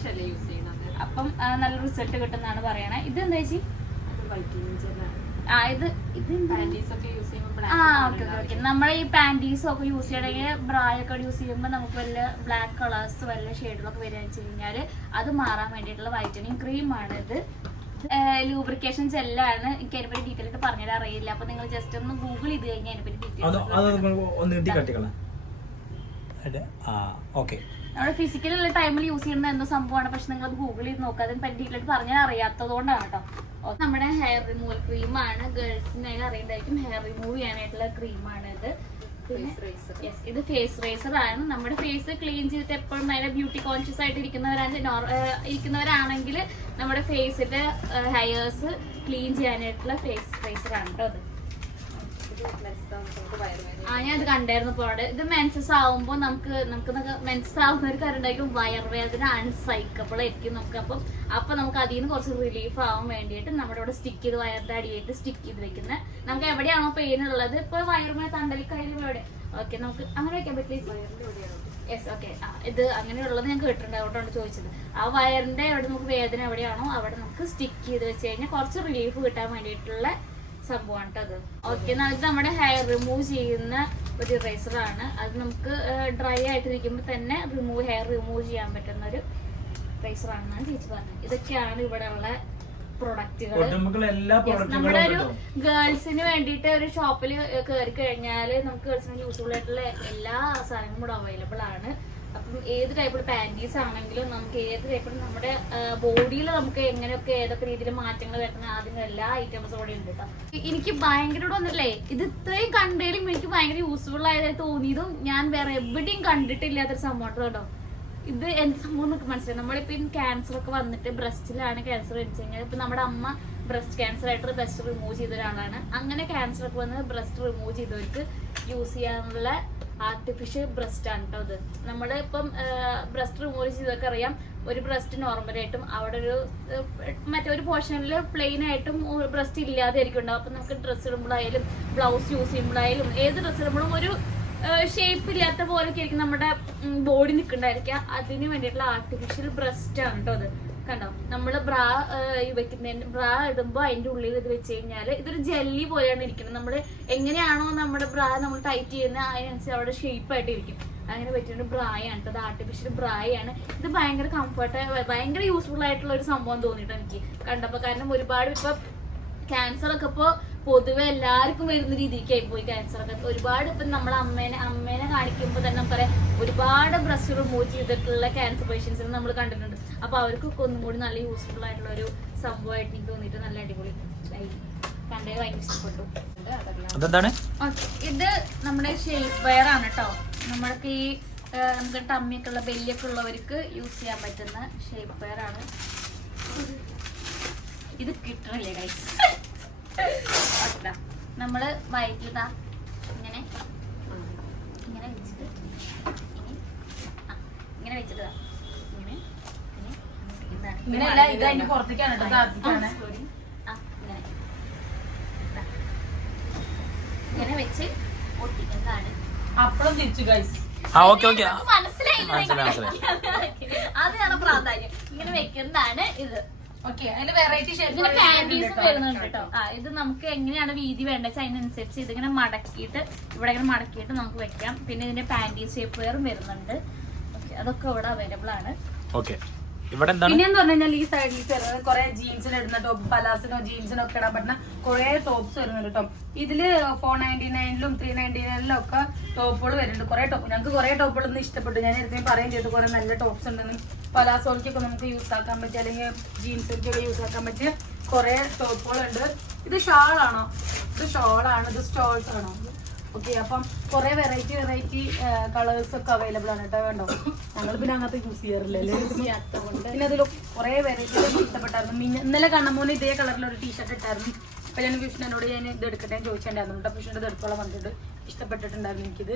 അപ്പം നല്ല റിസൾട്ട് കിട്ടുന്നതാണ് പറയണേ. ഇത് എന്താ ചേച്ചി? നമ്മളെ ഈ പാൻറ്റീസും ഒക്കെ യൂസ് ചെയ്യണമെങ്കിൽ ബ്രായൊക്കെ യൂസ് ചെയ്യുമ്പോൾ നമുക്ക് വല്ല ബ്ലാക്ക് കളേഴ്സ് വല്ല ഷെയ്ഡുകളൊക്കെ വരികയെന്ന് വെച്ച് കഴിഞ്ഞാൽ അത് മാറാൻ വേണ്ടിയിട്ടുള്ള വൈറ്റനിങ് ക്രീമാണ് ഇത്. ലൂബ്രിക്കേഷൻ ജെല്ലാണ്. എനിക്ക് അതിനെപ്പറ്റി ഡീറ്റെയിൽ ആയിട്ട് പറഞ്ഞുതരാൻ അറിയില്ല. അപ്പൊ നിങ്ങൾ ജസ്റ്റ് ഒന്ന് ഗൂഗിൾ ചെയ്ത് കഴിഞ്ഞാൽ അതിനെപ്പറ്റി ഡീറ്റെയിൽസ് നമ്മുടെ ഫിസിക്കലുള്ള ടൈമിൽ യൂസ് ചെയ്യുന്ന എന്തോ സംഭവമാണ്. പക്ഷെ നിങ്ങൾ അത് ഗൂഗിൾ ചെയ്ത് നോക്കുക. അതിന് പറ്റി ഡീറ്റെയിൽ ആയിട്ട് പറഞ്ഞാൽ അറിയാത്തതുകൊണ്ടാണ് കേട്ടോ. നമ്മുടെ ഹെയർ റിമൂവൽ ക്രീമാണ്. ഗേൾസിന് അറിയുന്നതായിരിക്കും. ഹെയർ റിമൂവ് ചെയ്യാനായിട്ടുള്ള ക്രീമാണ് ഇത്. ഇത് ഫേസ് റേസർ ആണ്. നമ്മുടെ ഫേസ് ക്ലീൻ ചെയ്തിട്ട് എപ്പോഴും നല്ല ബ്യൂട്ടി കോൺഷ്യസ് ആയിട്ട് ഇരിക്കുന്നവരാണെങ്കിൽ നമ്മുടെ ഫേസിന്റെ ഹെയർസ് ക്ലീൻ ചെയ്യാനായിട്ടുള്ള ഫേസ് റേസർ ആണ് കേട്ടോ അത്. ഞാൻ ഇത് കണ്ടായിരുന്നു ഇപ്പോൾ. ഇത് മെൻസസ് ആവുമ്പോൾ നമുക്ക് മെൻസസ് ആവുന്നവർക്ക് അറിയുണ്ടായിരിക്കും വയറുവേദന അൺസൈക്കബിൾ ആയിരിക്കും നമുക്ക്. അപ്പൊ നമുക്ക് അതിൽ നിന്ന് കുറച്ച് റിലീഫ് ആവാൻ വേണ്ടിയിട്ട് നമ്മുടെ ഇവിടെ സ്റ്റിക്ക് ചെയ്ത് വയറിന്റെ അടിയായിട്ട് സ്റ്റിക്ക് ചെയ്ത് വെക്കുന്നത്. നമുക്ക് എവിടെയാണോ പെയിൻ ഉള്ളത്, ഇപ്പൊ വയറുമേ തണ്ടലിക്കയിലും എവിടെ ഓക്കെ നമുക്ക് അങ്ങനെ വെക്കാൻ പറ്റില്ല. Yes okay. ഇത് അങ്ങനെയുള്ളത് ഞാൻ കേട്ടിട്ടുണ്ട്, അതുകൊണ്ടാണ് ചോദിച്ചത്. ആ വയറിന്റെ എവിടെ നമുക്ക് വേദന എവിടെയാണോ അവിടെ നമുക്ക് സ്റ്റിക്ക് ചെയ്ത് വെച്ച് കഴിഞ്ഞാൽ കുറച്ച് റിലീഫ് കിട്ടാൻ വേണ്ടിയിട്ടുള്ള സംഭവമാണ് കേട്ടോ അത്. ഓക്കെ. ഇത് നമ്മുടെ ഹെയർ റിമൂവ് ചെയ്യുന്ന ഒരു റേസറാണ്. അത് നമുക്ക് ഡ്രൈ ആയിട്ടിരിക്കുമ്പോൾ തന്നെ ഹെയർ റിമൂവ് ചെയ്യാൻ പറ്റുന്ന ഒരു റേസറാണെന്നാണ് ചേച്ചി പറഞ്ഞത്. ഇതൊക്കെയാണ് ഇവിടെ ഉള്ള പ്രൊഡക്റ്റുകൾ. നമ്മുടെ ഒരു ഗേൾസിന് വേണ്ടിയിട്ട് ഒരു ഷോപ്പിൽ കയറി കഴിഞ്ഞാൽ നമുക്ക് ഗേൾസിന് യൂസ്ഫുൾ ആയിട്ടുള്ള എല്ലാ സാധനങ്ങളും ഇവിടെ അവൈലബിൾ ആണ്. അപ്പം ഏത് ടൈപ്പിൽ പാൻറ്റീസ് ആണെങ്കിലും നമുക്ക് ഏത് ടൈപ്പിൽ നമ്മുടെ ബോഡിയിൽ നമുക്ക് എങ്ങനെയൊക്കെ ഏതൊക്കെ രീതിയിൽ മാറ്റങ്ങൾ വരുന്ന അതിന് എല്ലാ ഐറ്റംസും ഇവിടെ ഉണ്ട് കേട്ടോ. എനിക്ക് ഭയങ്കര വന്നില്ലേ, ഇത് ഇത്രയും കണ്ടേലും എനിക്ക് ഭയങ്കര യൂസ്ഫുൾ ആയതായി തോന്നിയതും ഞാൻ വേറെ എവിടെയും കണ്ടിട്ടില്ലാത്തൊരു സംഭവം കേട്ടോ. ഇത് എന്ത് സംഭവം എന്നൊക്കെ മനസ്സിലായി. നമ്മളിപ്പം ക്യാൻസർ ഒക്കെ വന്നിട്ട് ബ്രസ്റ്റിലാണ് ക്യാൻസർ വെച്ച് കഴിഞ്ഞാൽ ഇപ്പൊ നമ്മുടെ അമ്മ ബ്രസ്റ്റ് ക്യാൻസർ ആയിട്ട് ബ്രസ്റ്റ് റിമൂവ് ചെയ്ത ഒരാളാണ്. അങ്ങനെ ക്യാൻസർ ഒക്കെ വന്ന് ബ്രസ്റ്റ് റിമൂവ് ചെയ്തവർക്ക് യൂസ് ചെയ്യാനുള്ള ആർട്ടിഫിഷ്യൽ ബ്രസ്റ്റ് ആണ് കേട്ടോ ഇത്. നമ്മുടെ ഇപ്പം ബ്രസ്റ്റ് റിമൂവ് ചെയ്തൊക്കെ അറിയാം, ഒരു ബ്രസ്റ്റ് നോർമലായിട്ടും അവിടെ ഒരു മറ്റൊരു പോർഷനിൽ പ്ലെയിൻ ആയിട്ടും ബ്രസ്റ്റ് ഇല്ലാതെ ആയിരിക്കും ഉണ്ടാവും. അപ്പം നമുക്ക് ഡ്രസ്സ് ഇടുമ്പോഴായാലും ബ്ലൗസ് യൂസ് ചെയ്യുമ്പോഴായാലും ഏത് ഡ്രസ്സ് ഇടുമ്പോഴും ഒരു ഷേപ്പ് ഇല്ലാത്ത പോലെയൊക്കെ ആയിരിക്കും നമ്മുടെ ബോഡി നിൽക്കണ്ടായിരിക്കുക. അതിന് വേണ്ടിയിട്ടുള്ള ആർട്ടിഫിഷ്യൽ ബ്രസ്റ്റ് ആണ് കേട്ടോ അത്. കണ്ടോ, നമ്മള് ബ്രാ വെക്കുന്നതിന് ബ്രാ ഇടുമ്പോൾ അതിന്റെ ഉള്ളിൽ ഇത് വെച്ച് കഴിഞ്ഞാല് ഇതൊരു ജെല്ലി പോലെയാണ് ഇരിക്കുന്നത്. നമ്മള് എങ്ങനെയാണോ നമ്മുടെ ബ്രാ നമ്മൾ ടൈറ്റ് ചെയ്യുന്ന അതിനനുസരിച്ച് അവിടെ ഷേപ്പ് ആയിട്ട് ഇരിക്കും. അങ്ങനെ പറ്റിയൊരു ബ്രായാണ് അത്. ആർട്ടിഫിഷ്യൽ ബ്രായാണ് ഇത്. ഭയങ്കര കംഫർട്ട്, ഭയങ്കര യൂസ്ഫുൾ ആയിട്ടുള്ള ഒരു സംഭവം തോന്നിയിട്ട് എനിക്ക് കണ്ടപ്പോ. കാരണം ഒരുപാട് ഇപ്പൊ ക്യാൻസർ ഒക്കെ ഇപ്പൊ പൊതുവെ എല്ലാവർക്കും വരുന്ന രീതിക്കായി പോയി ക്യാൻസർ ഒക്കെ. ഒരുപാട് ഇപ്പൊ നമ്മളെ അമ്മേനെ കാണിക്കുമ്പോൾ തന്നെ നമുക്കറിയാം ഒരുപാട് ബ്രസ്റ്റ് റിമൂവ് ചെയ്തിട്ടുള്ള ക്യാൻസർ പേഷ്യൻസിനെ നമ്മൾ കണ്ടിട്ടുണ്ട്. അപ്പൊ അവർക്കൊക്കെ ഒന്നും കൂടി നല്ല യൂസ്ഫുൾ ആയിട്ടുള്ള ഒരു സംഭവമായിട്ട് എനിക്ക് തോന്നിയിട്ട് നല്ല അടിപൊളി കണ്ടത് ഭയങ്കര ഇഷ്ടപ്പെട്ടു. ഇത് നമ്മുടെ ഷേപ്പ് വെയർ ആണ് കേട്ടോ. നമ്മൾക്ക് ഈ നമുക്ക് ടമ്മിയൊക്കെ ഉള്ള ബെല്ലിയൊക്കെ ഉള്ളവർക്ക് യൂസ് ചെയ്യാൻ പറ്റുന്ന ഷേപ്പ് വെയർ ആണ്. ഇത് കിട്ടണില്ലേ ഗൈസ്? നമ്മള് വയറ്റിലിതാ ഇങ്ങനെ ഇങ്ങനെ വെച്ചിട്ട് ഇങ്ങനെ വെച്ചിട്ട് ഇങ്ങനെ വെച്ച് ഒട്ടിക്കുന്നതാണ്. അപ്പഴും തിരിച്ചു ഗൈസ് മനസ്സിലായില്ല, അതാണ് പ്രാധാന്യം. ഇങ്ങനെ വെക്കുന്നതാണ് ഇത്. ഇതിന്റെ പാൻറ്റീസും വരുന്നുണ്ട് കേട്ടോ. ഇത് നമുക്ക് എങ്ങനെയാണ് വീതി വേണ്ടത് അതിനനുസരിച്ച് ഇതിങ്ങനെ മടക്കിയിട്ട് ഇവിടെ ഇങ്ങനെ മടക്കിയിട്ട് നമുക്ക് വെക്കാം. പിന്നെ ഇതിന്റെ പാൻറ്റീസ് ഷേപ്പ് വെയറും വരുന്നുണ്ട്. അതൊക്കെ ഇവിടെ അവൈലബിൾ ആണ്. പിന്നെന്ന് പറഞ്ഞു കഴിഞ്ഞാൽ ഈ സൈഡിൽ വരുന്നത് കുറെ ജീൻസിന് ഇടുന്ന ടോപ്പ്, പലാസിനോ ജീൻസിനോ ഒക്കെ ഇടാൻ പറ്റുന്ന കുറെ ടോപ്സ് വരുന്നുണ്ട് കേട്ടോ. ഇതില് 499-ലും 399-ലും ഒക്കെ ടോപ്പുകൾ വരുന്നുണ്ട്. കുറെ ടോപ്പ് ഞങ്ങൾക്ക് കുറെ ടോപ്പുകളൊന്നും ഇഷ്ടപ്പെട്ടു. ഞാൻ നേരത്തെ പറയുകയും ചെയ്തു കുറെ നല്ല ടോപ്സ് ഉണ്ടെന്ന്. പലാസോൾക്കൊക്കെ നമുക്ക് യൂസ് ആക്കാൻ പറ്റിയ അല്ലെങ്കിൽ ജീൻസിനൊക്കെ യൂസ് ആക്കാൻ പറ്റിയ കുറെ ടോപ്പുകളുണ്ട്. ഇത് ഷാളാണോ? ഇത് ഷോളാണ്. ഇത് സ്റ്റോൾസ് ആണോ? ഓക്കെ. അപ്പം കുറെ വെറൈറ്റി കളേഴ്സ് ഒക്കെ അവൈലബിൾ ആണ് കേട്ടോ. വേണ്ടോ? ഞങ്ങൾ പിന്നെ അങ്ങനത്തെ യൂസ് ചെയ്യാറില്ലല്ലേ. പിന്നെ അതിൽ കുറെ വെറൈറ്റി ഇഷ്ടപ്പെട്ടായിരുന്നു. ഇന്നലെ കണ്ണമോന് ഇതേ കളറിലൊരു ടീഷർട്ട് ഇട്ടായിരുന്നു. അപ്പൊ ഞാൻ വിഷ്ണുനോട് ഞാൻ ഇത് എടുക്കട്ടെ ചോദിച്ചിട്ടുണ്ടായിരുന്നു കേട്ടോ. വിഷ്ണുന്റെ ഇത് എടുത്തോളം വന്നിട്ട് ഇഷ്ടപ്പെട്ടിട്ടുണ്ടായിരുന്നു എനിക്കിത്.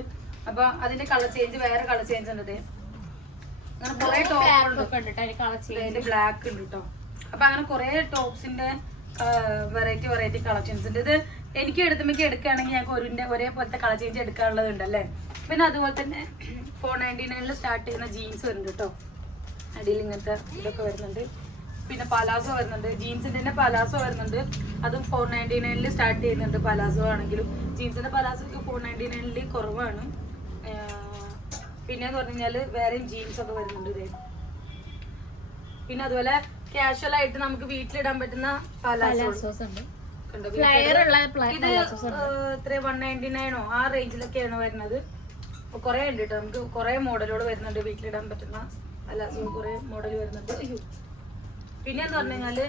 അപ്പൊ അതിന്റെ കളർ ചേഞ്ച് വേറെ കളർ ചേഞ്ച് ഉണ്ട്. അങ്ങനെ കുറെ ടോപ്പ് ബ്ലാക്ക് ഉണ്ട് കേട്ടോ. അപ്പൊ അങ്ങനെ കുറെ ടോപ്സിന്റെ വെറൈറ്റി കളക്ഷൻസ് ഉണ്ട്. ഇത് എനിക്ക് എടുക്കുകയാണെങ്കിൽ ഞങ്ങൾക്ക് ഒരേപോലത്തെ കളർ ചേഞ്ച് എടുക്കാനുള്ളത് ഉണ്ടല്ലേ. പിന്നെ അതുപോലെ തന്നെ 499-ൽ സ്റ്റാർട്ട് ചെയ്യുന്ന ജീൻസ് വരുന്നുണ്ട് കേട്ടോ. അടിയിൽ ഇങ്ങനത്തെ ഇതൊക്കെ വരുന്നുണ്ട്. പിന്നെ പലാസോ വരുന്നുണ്ട്. ജീൻസിന്റെ തന്നെ പലാസോ വരുന്നുണ്ട്. അതും 499-ൽ സ്റ്റാർട്ട് ചെയ്യുന്നുണ്ട്. പലാസോ ആണെങ്കിലും ജീൻസിന്റെ പലാസോക്ക് 499-ൽ കുറവാണ്. പിന്നെ എന്ന് പറഞ്ഞു കഴിഞ്ഞാൽ വേറെയും ജീൻസ് ഒക്കെ വരുന്നുണ്ട്. പിന്നെ അതുപോലെ കാഷ്വൽ ആയിട്ട് നമുക്ക് വീട്ടിലിടാൻ പറ്റുന്ന പലാസോസ് ഉണ്ട് കണ്ടോ? ഫ്ലയർ ഉള്ള ഇത് എത്ര 199 ആ റേഞ്ചിലൊക്കെയാണ് വരുന്നത്. കൊറേ ഉണ്ട് കേട്ടോ, നമുക്ക് കൊറേ മോഡലുകൾ വരുന്നുണ്ട് വീട്ടിലിടാൻ പറ്റുന്ന പലാസോ, കൊറേ മോഡൽ വരുന്നുണ്ട്. അയ്യോ, പിന്നെ എന്ന് പറഞ്ഞു കഴിഞ്ഞാല്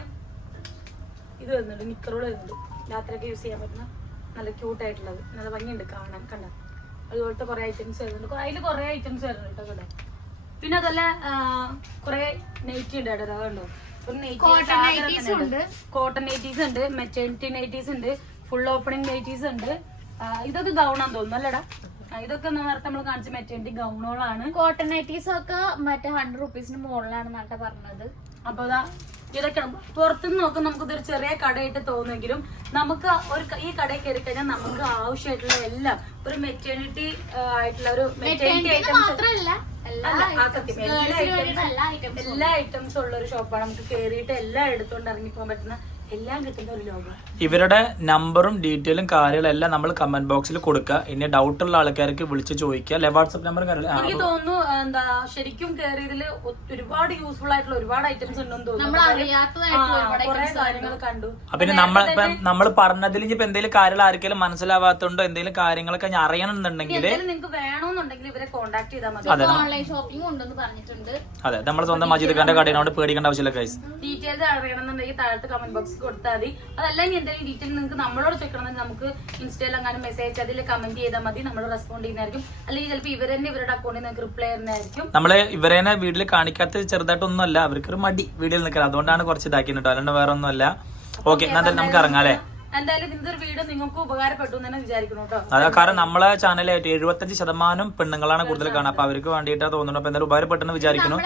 ഇത് വരുന്നുണ്ട്, നിക്കറുകൾ വരുന്നുണ്ട്, രാത്രിയൊക്കെ യൂസ് ചെയ്യാൻ പറ്റുന്ന നല്ല ക്യൂട്ടായിട്ടുള്ളത്, നല്ല ഭംഗിയുണ്ട് കാണാൻ. കണ്ട അതുപോലത്തെ കുറെ ഐറ്റംസ് വരുന്നുണ്ട്, അതിൽ കുറെ ഐറ്റംസ് വരുന്നുണ്ട് കേട്ടോ ഇവിടെ. പിന്നെ അതല്ല കുറെ നൈറ്റി ഉണ്ട് കേട്ടോ, അതുണ്ടോ കോട്ടൺ നൈറ്റീസ് ഉണ്ട്, മെറ്റേണിറ്റി നൈറ്റീസ് ഉണ്ട്, ഫുൾ ഓപ്പണിംഗ് നൈറ്റീസ് ഉണ്ട്. ഇതൊക്കെ ഗൗണാന്ന് തോന്നുന്നു അല്ലടാ? ഇതൊക്കെ നേരത്തെ നമ്മൾ കാണിച്ച മെറ്റേണിറ്റി ഗൗണുകളാണ്. കോട്ടൺ നൈറ്റീസ് ഒക്കെ മറ്റേ 100 rupees മുകളിലാണ് നാട്ടെ പറഞ്ഞത്. അപ്പൊ ഇതൊക്കെ പുറത്തുനിന്ന് നോക്കുമ്പോൾ നമുക്ക് ഇതൊരു ചെറിയ കടയായിട്ട് തോന്നുമെങ്കിലും നമുക്ക് ഈ കടയിൽ കയറി കഴിഞ്ഞാൽ നമുക്ക് ആവശ്യമായിട്ടുള്ള എല്ലാം ഒരു മെറ്റേണിറ്റി ആയിട്ടുള്ള ഒരു മെറ്റേണിറ്റി എല്ലാ ഐറ്റംസും ഉള്ള ഒരു ഷോപ്പാണ്. നമുക്ക് കയറിയിട്ട് എല്ലാം എടുത്തുകൊണ്ട് ഇറങ്ങിപ്പോകാൻ പറ്റുന്ന എല്ലാം കിട്ടുന്ന ഒരു ലോകം. ഇവരുടെ നമ്പറും ഡീറ്റെയിലും കാര്യങ്ങളും എല്ലാം നമ്മൾ കമന്റ് ബോക്സിൽ കൊടുക്കുക. ഇനി ഡൗട്ട് ഉള്ള ആൾക്കാർക്ക് വിളിച്ച് ചോദിക്കുക. അല്ലെ വാട്സ്ആപ്പ് നമ്പർ എനിക്ക് തോന്നുന്നു എന്താ ശരിക്കും കയറിയതില് ഒരുപാട് യൂസ്ഫുൾ ആയിട്ടുള്ള ഒരുപാട് ഐറ്റംസ് ഉണ്ടെന്ന് തോന്നുന്നു. കുറെ കാര്യങ്ങൾ കണ്ടു. പിന്നെ നമ്മൾ പറഞ്ഞതിൽ ഇപ്പൊ എന്തെങ്കിലും കാര്യങ്ങൾ ആർക്കെങ്കിലും മനസ്സിലാവാത്തോണ്ടോ എന്തെങ്കിലും കാര്യങ്ങളൊക്കെ ഞാൻ അറിയണമെന്നുണ്ടെങ്കിൽ നിങ്ങൾക്ക് വേണമെന്നുണ്ടെങ്കിൽ ഇവരെ കോൺടാക്ട് ചെയ്താൽ മതി. ഓൺലൈൻ ഷോപ്പിംഗ് ഉണ്ടെന്ന് പറഞ്ഞിട്ടുണ്ട്. അതെ, നമ്മൾ സ്വന്തം മജീദ് ഖാന്റെ കടയിനോട് പേടിക്കേണ്ട ആവശ്യമില്ല ഗൈസ്. ഡീറ്റെയിൽസ് അറിയണമെന്നുണ്ടെങ്കിൽ താഴത്തെ കമന്റ് ബോക്സിൽ കൊടുത്താൽ മതി. അതല്ല ഇനി എന്തെങ്കിലും ഡീറ്റെയിൽ നിങ്ങൾക്ക് നമ്മളോട് ചോദിക്കണമെങ്കിൽ നമുക്ക് ഇൻസ്റ്റയിൽ അങ്ങനെ മെസ്സേജ് അതിൽ കമന്റ് ചെയ്താൽ മതി, നമ്മൾ റെസ്പോണ്ട് ചെയ്യുന്നതായിരിക്കും. അല്ലെങ്കിൽ ചിലപ്പോൾ ഇവരുടെ അക്കൗണ്ടിൽ നിങ്ങൾക്ക് റിപ്ലൈ ചെയ്യുന്നതായിരിക്കും. നമ്മള് ഇവരേനെ വീട്ടിൽ കാണിക്കാത്ത ചെറുതായിട്ടൊന്നുമല്ല, അവർക്കൊരു മടി വീഡിയോയിൽ നിൽക്കുന്നത്, അതുകൊണ്ടാണ് കുറച്ച് ഇതാക്കിട്ടോ, അല്ലാണ്ട് വേറെ ഒന്നുമല്ല. ഓക്കെ, എന്നാൽ നമുക്ക് ഇറങ്ങാം അല്ലേ? എന്തായാലും ഇന്നത്തെ ഒരു വീഡിയോ നിങ്ങൾക്ക് ഉപകാരപ്പെട്ടു എന്ന് തന്നെ വിചാരിക്കുന്നു കേട്ടോ. അതെ, കാരണം നമ്മളെ ചാനലായിട്ട് 75% പെണ്ണുങ്ങളാണ് കൂടുതൽ കാണുക. അപ്പൊ അവർക്ക് വേണ്ടിയിട്ടാണ് തോന്നുന്നു. അപ്പൊ എന്തായാലും ഉപകാരപ്പെട്ടെന്ന് വിചാരിക്കുന്നു.